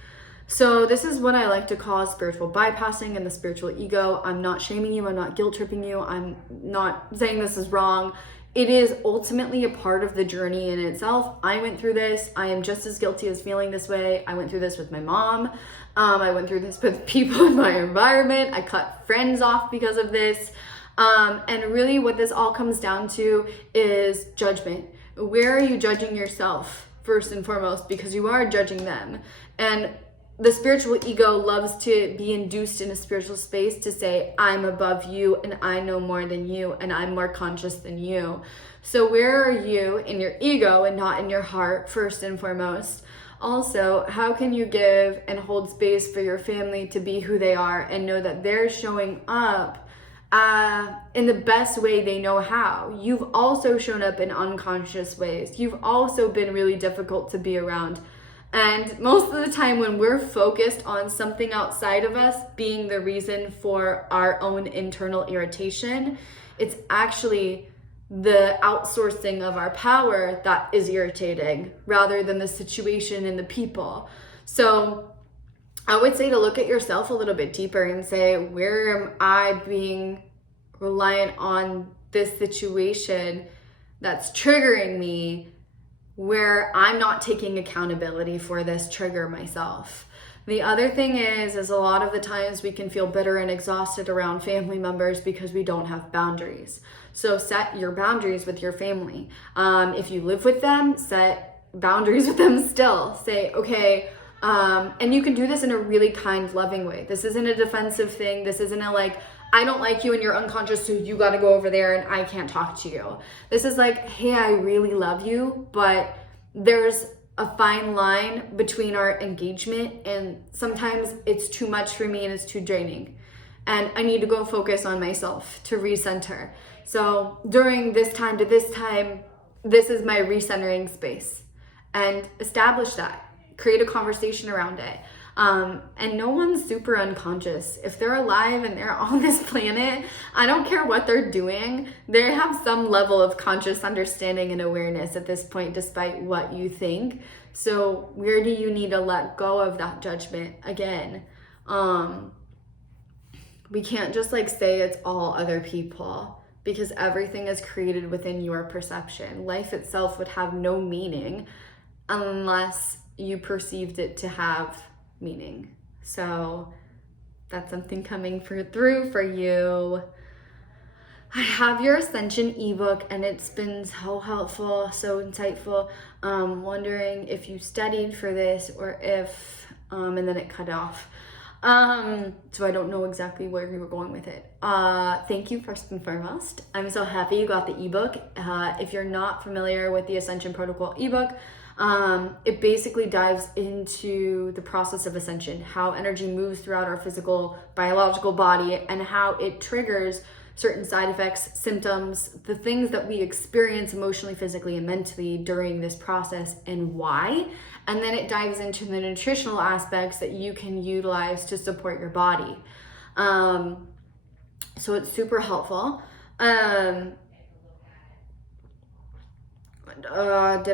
So this is what I like to call spiritual bypassing and the spiritual ego. I'm not shaming you. I'm not guilt tripping you. I'm not saying this is wrong. it is ultimately a part of the journey in itself. I went through this. I am just as guilty as feeling this way. I went through this with my mom. I went through this with people in my environment. I cut friends off because of this. And really what this all comes down to is judgment. Where are you judging yourself first and foremost? Because you are judging them. And the spiritual ego loves to be induced in a spiritual space to say, I'm above you and I know more than you and I'm more conscious than you. So where are you in your ego and not in your heart, first and foremost? Also, how can you give and hold space for your family to be who they are and know that they're showing up in the best way they know how? You've also shown up in unconscious ways. You've also been really difficult to be around. And most of the time when we're focused on something outside of us being the reason for our own internal irritation, it's actually the outsourcing of our power that is irritating rather than the situation and the people. So I would say to look at yourself a little bit deeper and say, where am I being reliant on this situation that's triggering me, where I'm not taking accountability for this trigger myself? The other thing is a lot of the times we can feel bitter and exhausted around family members because we don't have boundaries. So set your boundaries with your family. If you live with them, set boundaries with them still. Say, okay, and you can do this in a really kind, loving way. This isn't a defensive thing. This isn't a like, I don't like you and you're unconscious, so you got to go over there and I can't talk to you. This is like, hey, I really love you, but there's a fine line between our engagement, and sometimes it's too much for me and it's too draining. And I need to go focus on myself to recenter. So during this time to this time, this is my recentering space, and establish that. Create a conversation around it. And no one's super unconscious. If they're alive and they're on this planet, I don't care what they're doing, they have some level of conscious understanding and awareness at this point, despite what you think. So where do you need to let go of that judgment? Again, we can't just like say it's all other people, because everything is created within your perception. Life itself would have no meaning unless you perceived it to have meaning. So that's something coming through for you. I have your Ascension ebook and it's been so helpful, so insightful. Wondering if you studied for this or if, and then it cut off. So I don't know exactly where you were going with it. Thank you first and foremost. I'm so happy you got the ebook. If you're not familiar with the Ascension Protocol ebook, it basically dives into the process of ascension, how energy moves throughout our physical, biological body, and how it triggers certain side effects, symptoms, the things that we experience emotionally, physically, and mentally during this process, and why. And then it dives into the nutritional aspects that you can utilize to support your body. So it's super helpful. Did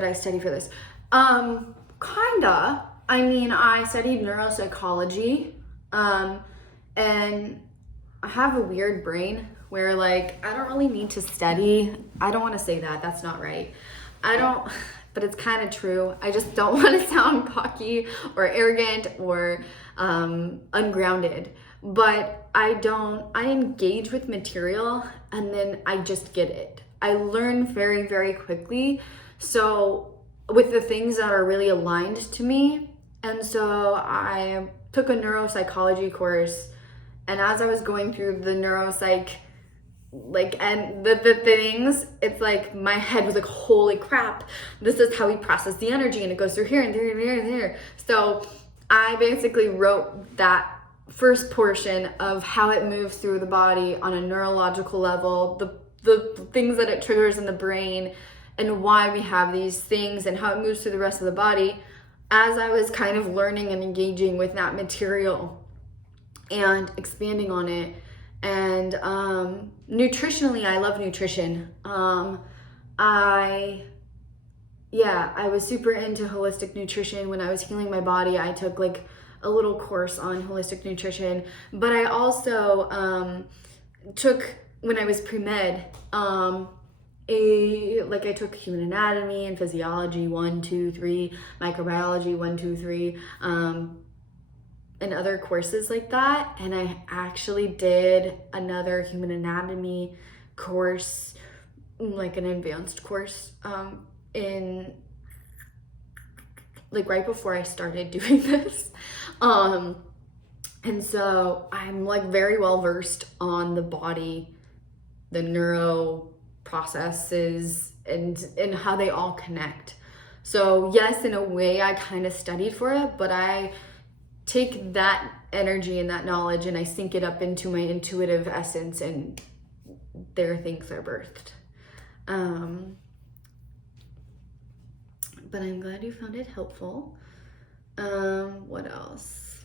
I study for this? Kinda. I mean, I studied neuropsychology, and I have a weird brain where like, I don't really need to study. I don't want to say that, that's not right. But it's kind of true. I just don't want to sound cocky or arrogant or ungrounded. But I engage with material and then I just get it. I learn very, very quickly. So with the things that are really aligned to me. And so I took a neuropsychology course, and as I was going through the neuropsych, and the things, it's like my head was like, holy crap, this is how we process the energy, and it goes through here and there and there and there. So I basically wrote that first portion of how it moves through the body on a neurological level, the things that it triggers in the brain, and why we have these things and how it moves through the rest of the body, as I was kind of learning and engaging with that material and expanding on it. And nutritionally, I love nutrition. I was super into holistic nutrition. When I was healing my body, I took like a little course on holistic nutrition, but I also took, when I was pre-med, I took human anatomy and physiology 1, 2, 3, microbiology 1, 2, 3, and other courses like that. And I actually did another human anatomy course, like an advanced course, in like right before I started doing this. And so I'm like very well versed on the body, the neuro processes, and how they all connect. So yes, in a way I kind of studied for it, but I take that energy and that knowledge and I sync it up into my intuitive essence, and there things are birthed. But I'm glad you found it helpful. What else?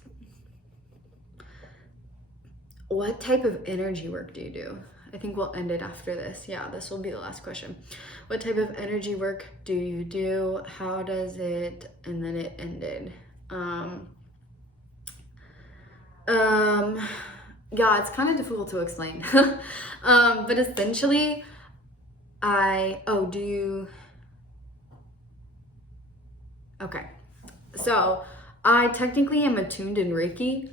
What type of energy work do you do? I think we'll end it after this. Yeah, this will be the last question. What type of energy work do you do? How does it? And then it ended. Yeah, it's kind of difficult to explain. But essentially, okay. So I technically am attuned in Reiki.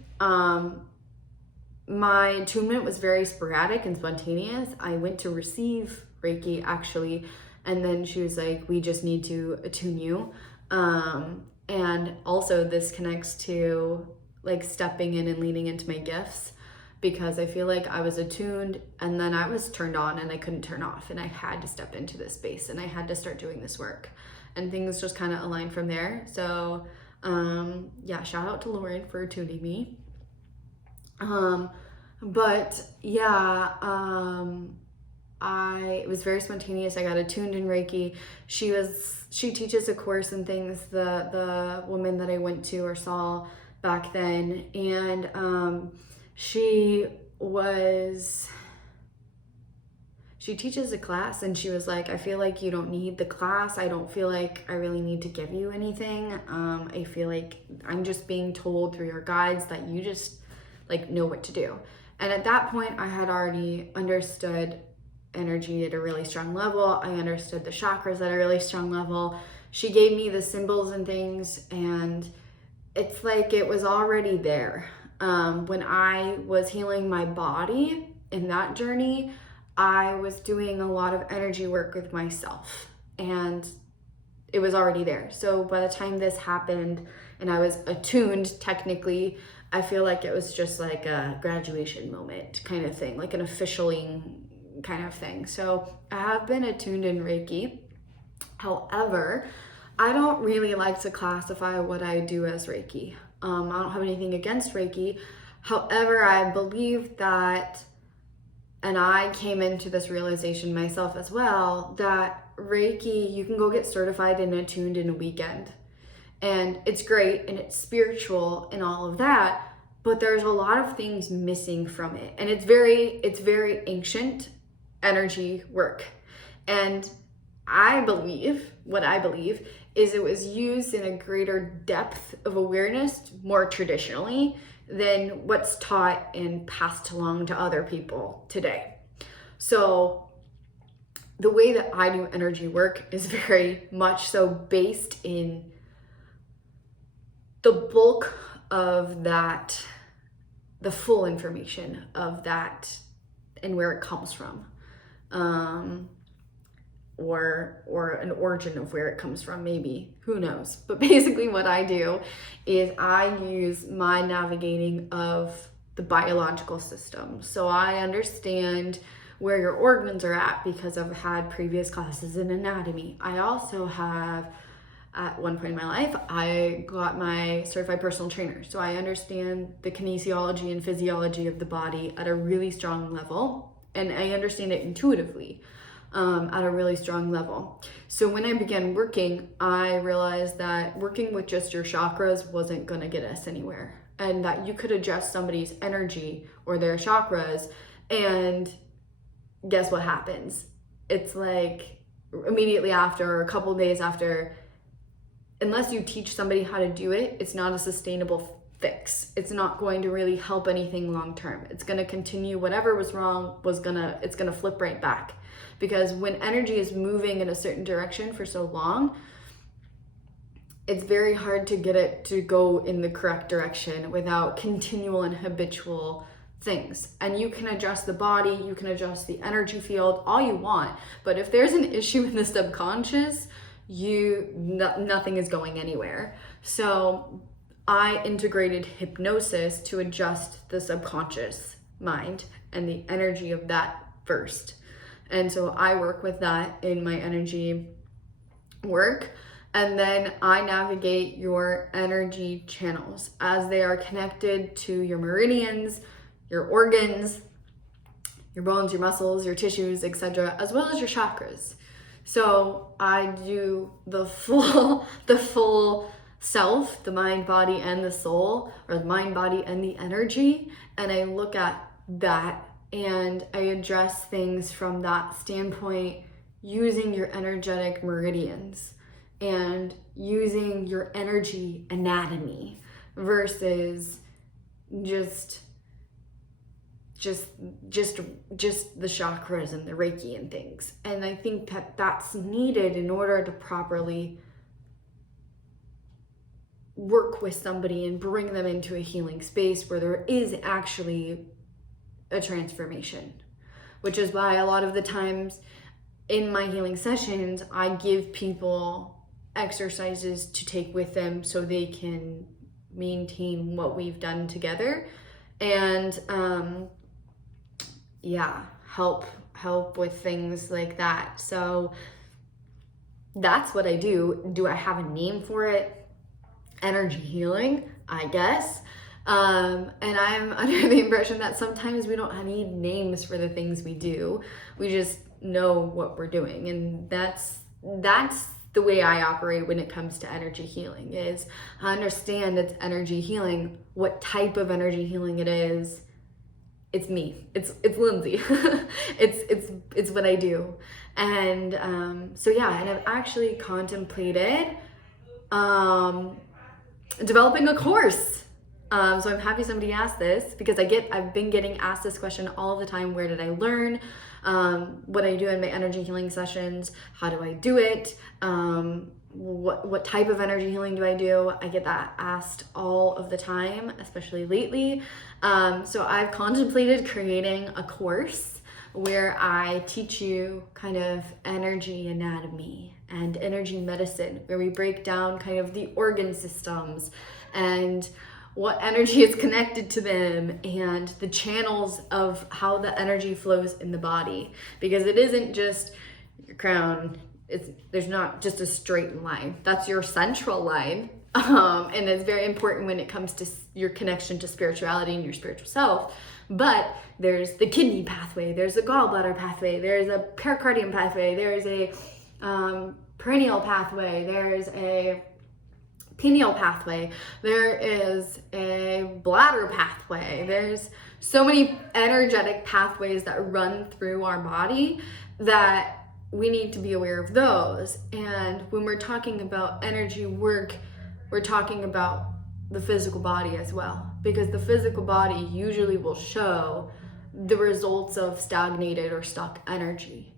My attunement was very sporadic and spontaneous. I went to receive Reiki actually, and then she was like, we just need to attune you. And also this connects to like stepping in and leaning into my gifts, because I feel like I was attuned and then I was turned on and I couldn't turn off, and I had to step into this space and I had to start doing this work, and things just kind of aligned from there. So yeah, shout out to Lauren for tuning me. But yeah, it was very spontaneous. I got attuned in Reiki. She teaches a course and things, the woman that I went to or saw back then. And, she teaches a class, and she was like, I feel like you don't need the class. I don't feel like I really need to give you anything. I feel like I'm just being told through your guides that you just like know what to do. And at that point I had already understood energy at a really strong level. I understood the chakras at a really strong level. She gave me the symbols and things, and it's like it was already there. When I was healing my body in that journey, I was doing a lot of energy work with myself, and it was already there. So by the time this happened and I was attuned, technically, I feel like it was just like a graduation moment kind of thing, like an officialing kind of thing. So I have been attuned in Reiki. However, I don't really like to classify what I do as Reiki. I don't have anything against Reiki. However, I believe that, and I came into this realization myself as well, that Reiki, you can go get certified and attuned in a weekend. And it's great and it's spiritual and all of that, but there's a lot of things missing from it. And it's very ancient energy work. And what I believe is it was used in a greater depth of awareness more traditionally than what's taught and passed along to other people today. So the way that I do energy work is very much so based in the bulk of that, the full information of that and where it comes from, or an origin of where it comes from, maybe, who knows. But basically what I do is I use my navigating of the biological system. So I understand where your organs are at because I've had previous classes in anatomy. I also have, at one point in my life, I got my certified personal trainer. So I understand the kinesiology and physiology of the body at a really strong level, and I understand it intuitively at a really strong level. So when I began working, I realized that working with just your chakras wasn't going to get us anywhere, and that you could adjust somebody's energy or their chakras, and guess what happens? It's like immediately after, or a couple days after, unless you teach somebody how to do it, it's not a sustainable fix. It's not going to really help anything long term. It's going to continue, whatever was wrong it's going to flip right back. because when energy is moving in a certain direction for so long, it's very hard to get it to go in the correct direction without continual and habitual things. And you can adjust the body, you can adjust the energy field all you want, but if there's an issue in the subconscious, nothing is going anywhere. So I integrated hypnosis to adjust the subconscious mind and the energy of that first. And so I work with that in my energy work. And then I navigate your energy channels as they are connected to your meridians, your organs, your bones, your muscles, your tissues, etc., as well as your chakras. So I do the full self, the mind, body, and the soul, or the mind, body, and the energy. And I look at that and I address things from that standpoint using your energetic meridians and using your energy anatomy versus just the chakras and the Reiki and things. And I think that that's needed in order to properly work with somebody and bring them into a healing space where there is actually a transformation, which is why a lot of the times in my healing sessions, I give people exercises to take with them so they can maintain what we've done together and help with things like that. So that's what I do. Do I have a name for it? Energy healing, I guess. And I'm under the impression that sometimes we don't need names for the things we do. We just know what we're doing. And that's the way I operate when it comes to energy healing. Is I understand it's energy healing. What type of energy healing it is, it's me. It's Lindsay. it's what I do. And so yeah, and I've actually contemplated developing a course. So I'm happy somebody asked this because I've been getting asked this question all the time. Where did I learn? What I do in my energy healing sessions? How do I do it? What type of energy healing do I do? I get that asked all of the time, especially lately. So I've contemplated creating a course where I teach you kind of energy anatomy and energy medicine, where we break down kind of the organ systems and what energy is connected to them and the channels of how the energy flows in the body. Because it isn't just your crown, there's not just a straight line. That's your central line. And it's very important when it comes to your connection to spirituality and your spiritual self. But there's the kidney pathway, there's a gallbladder pathway, there's a pericardium pathway, there's a perineal pathway, there's a pineal pathway, there is a bladder pathway. There's so many energetic pathways that run through our body that we need to be aware of those. And when we're talking about energy work, we're talking about the physical body as well, because the physical body usually will show the results of stagnated or stuck energy.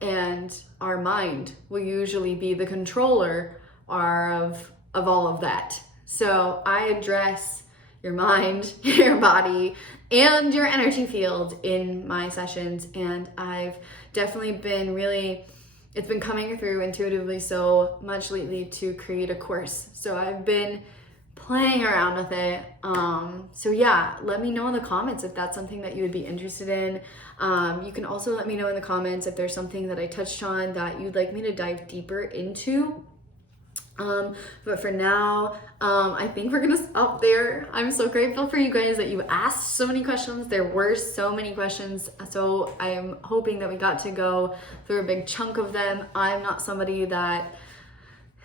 And our mind will usually be the controller of all of that. So I address your mind, your body, and your energy field in my sessions. And I've definitely been it's been coming through intuitively so much lately to create a course. So I've been playing around with it. So yeah, let me know in the comments if that's something that you would be interested in. You can also let me know in the comments if there's something that I touched on that you'd like me to dive deeper into. But for now, I think we're gonna stop there. I'm so grateful for you guys that you asked so many questions. There were so many questions, so I'm hoping that we got to go through a big chunk of them. I'm not somebody that,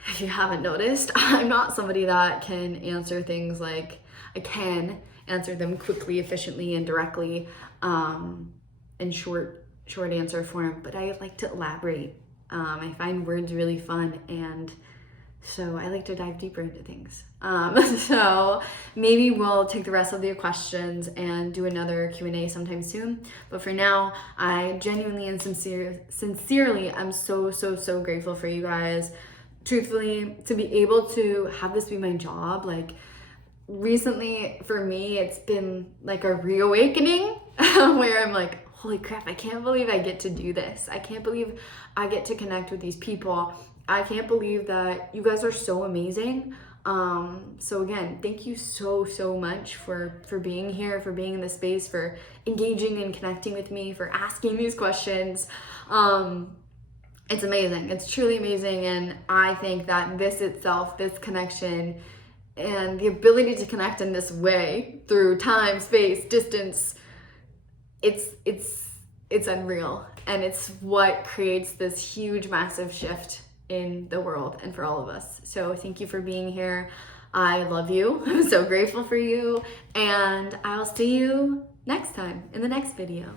if you haven't noticed, I'm not somebody that can answer things like, I can answer them quickly, efficiently, and directly, in short answer form, but I like to elaborate. I find words really fun and So I like to dive deeper into things. So maybe we'll take the rest of your questions and do another Q&A sometime soon. But for now, I genuinely and sincerely am so grateful for you guys. Truthfully, to be able to have this be my job, like recently for me, it's been like a reawakening where I'm like, holy crap, I can't believe I get to do this. I can't believe I get to connect with these people. I can't believe that you guys are so amazing. So again, thank you so much for being here, for being in this space, for engaging and connecting with me, for asking these questions. It's amazing. It's truly amazing. And I think that this itself, this connection and the ability to connect in this way through time, space, distance, it's unreal. And it's what creates this huge, massive shift in the world and for all of us. So thank you for being here. I love you. I'm so grateful for you. And I'll see you next time in the next video.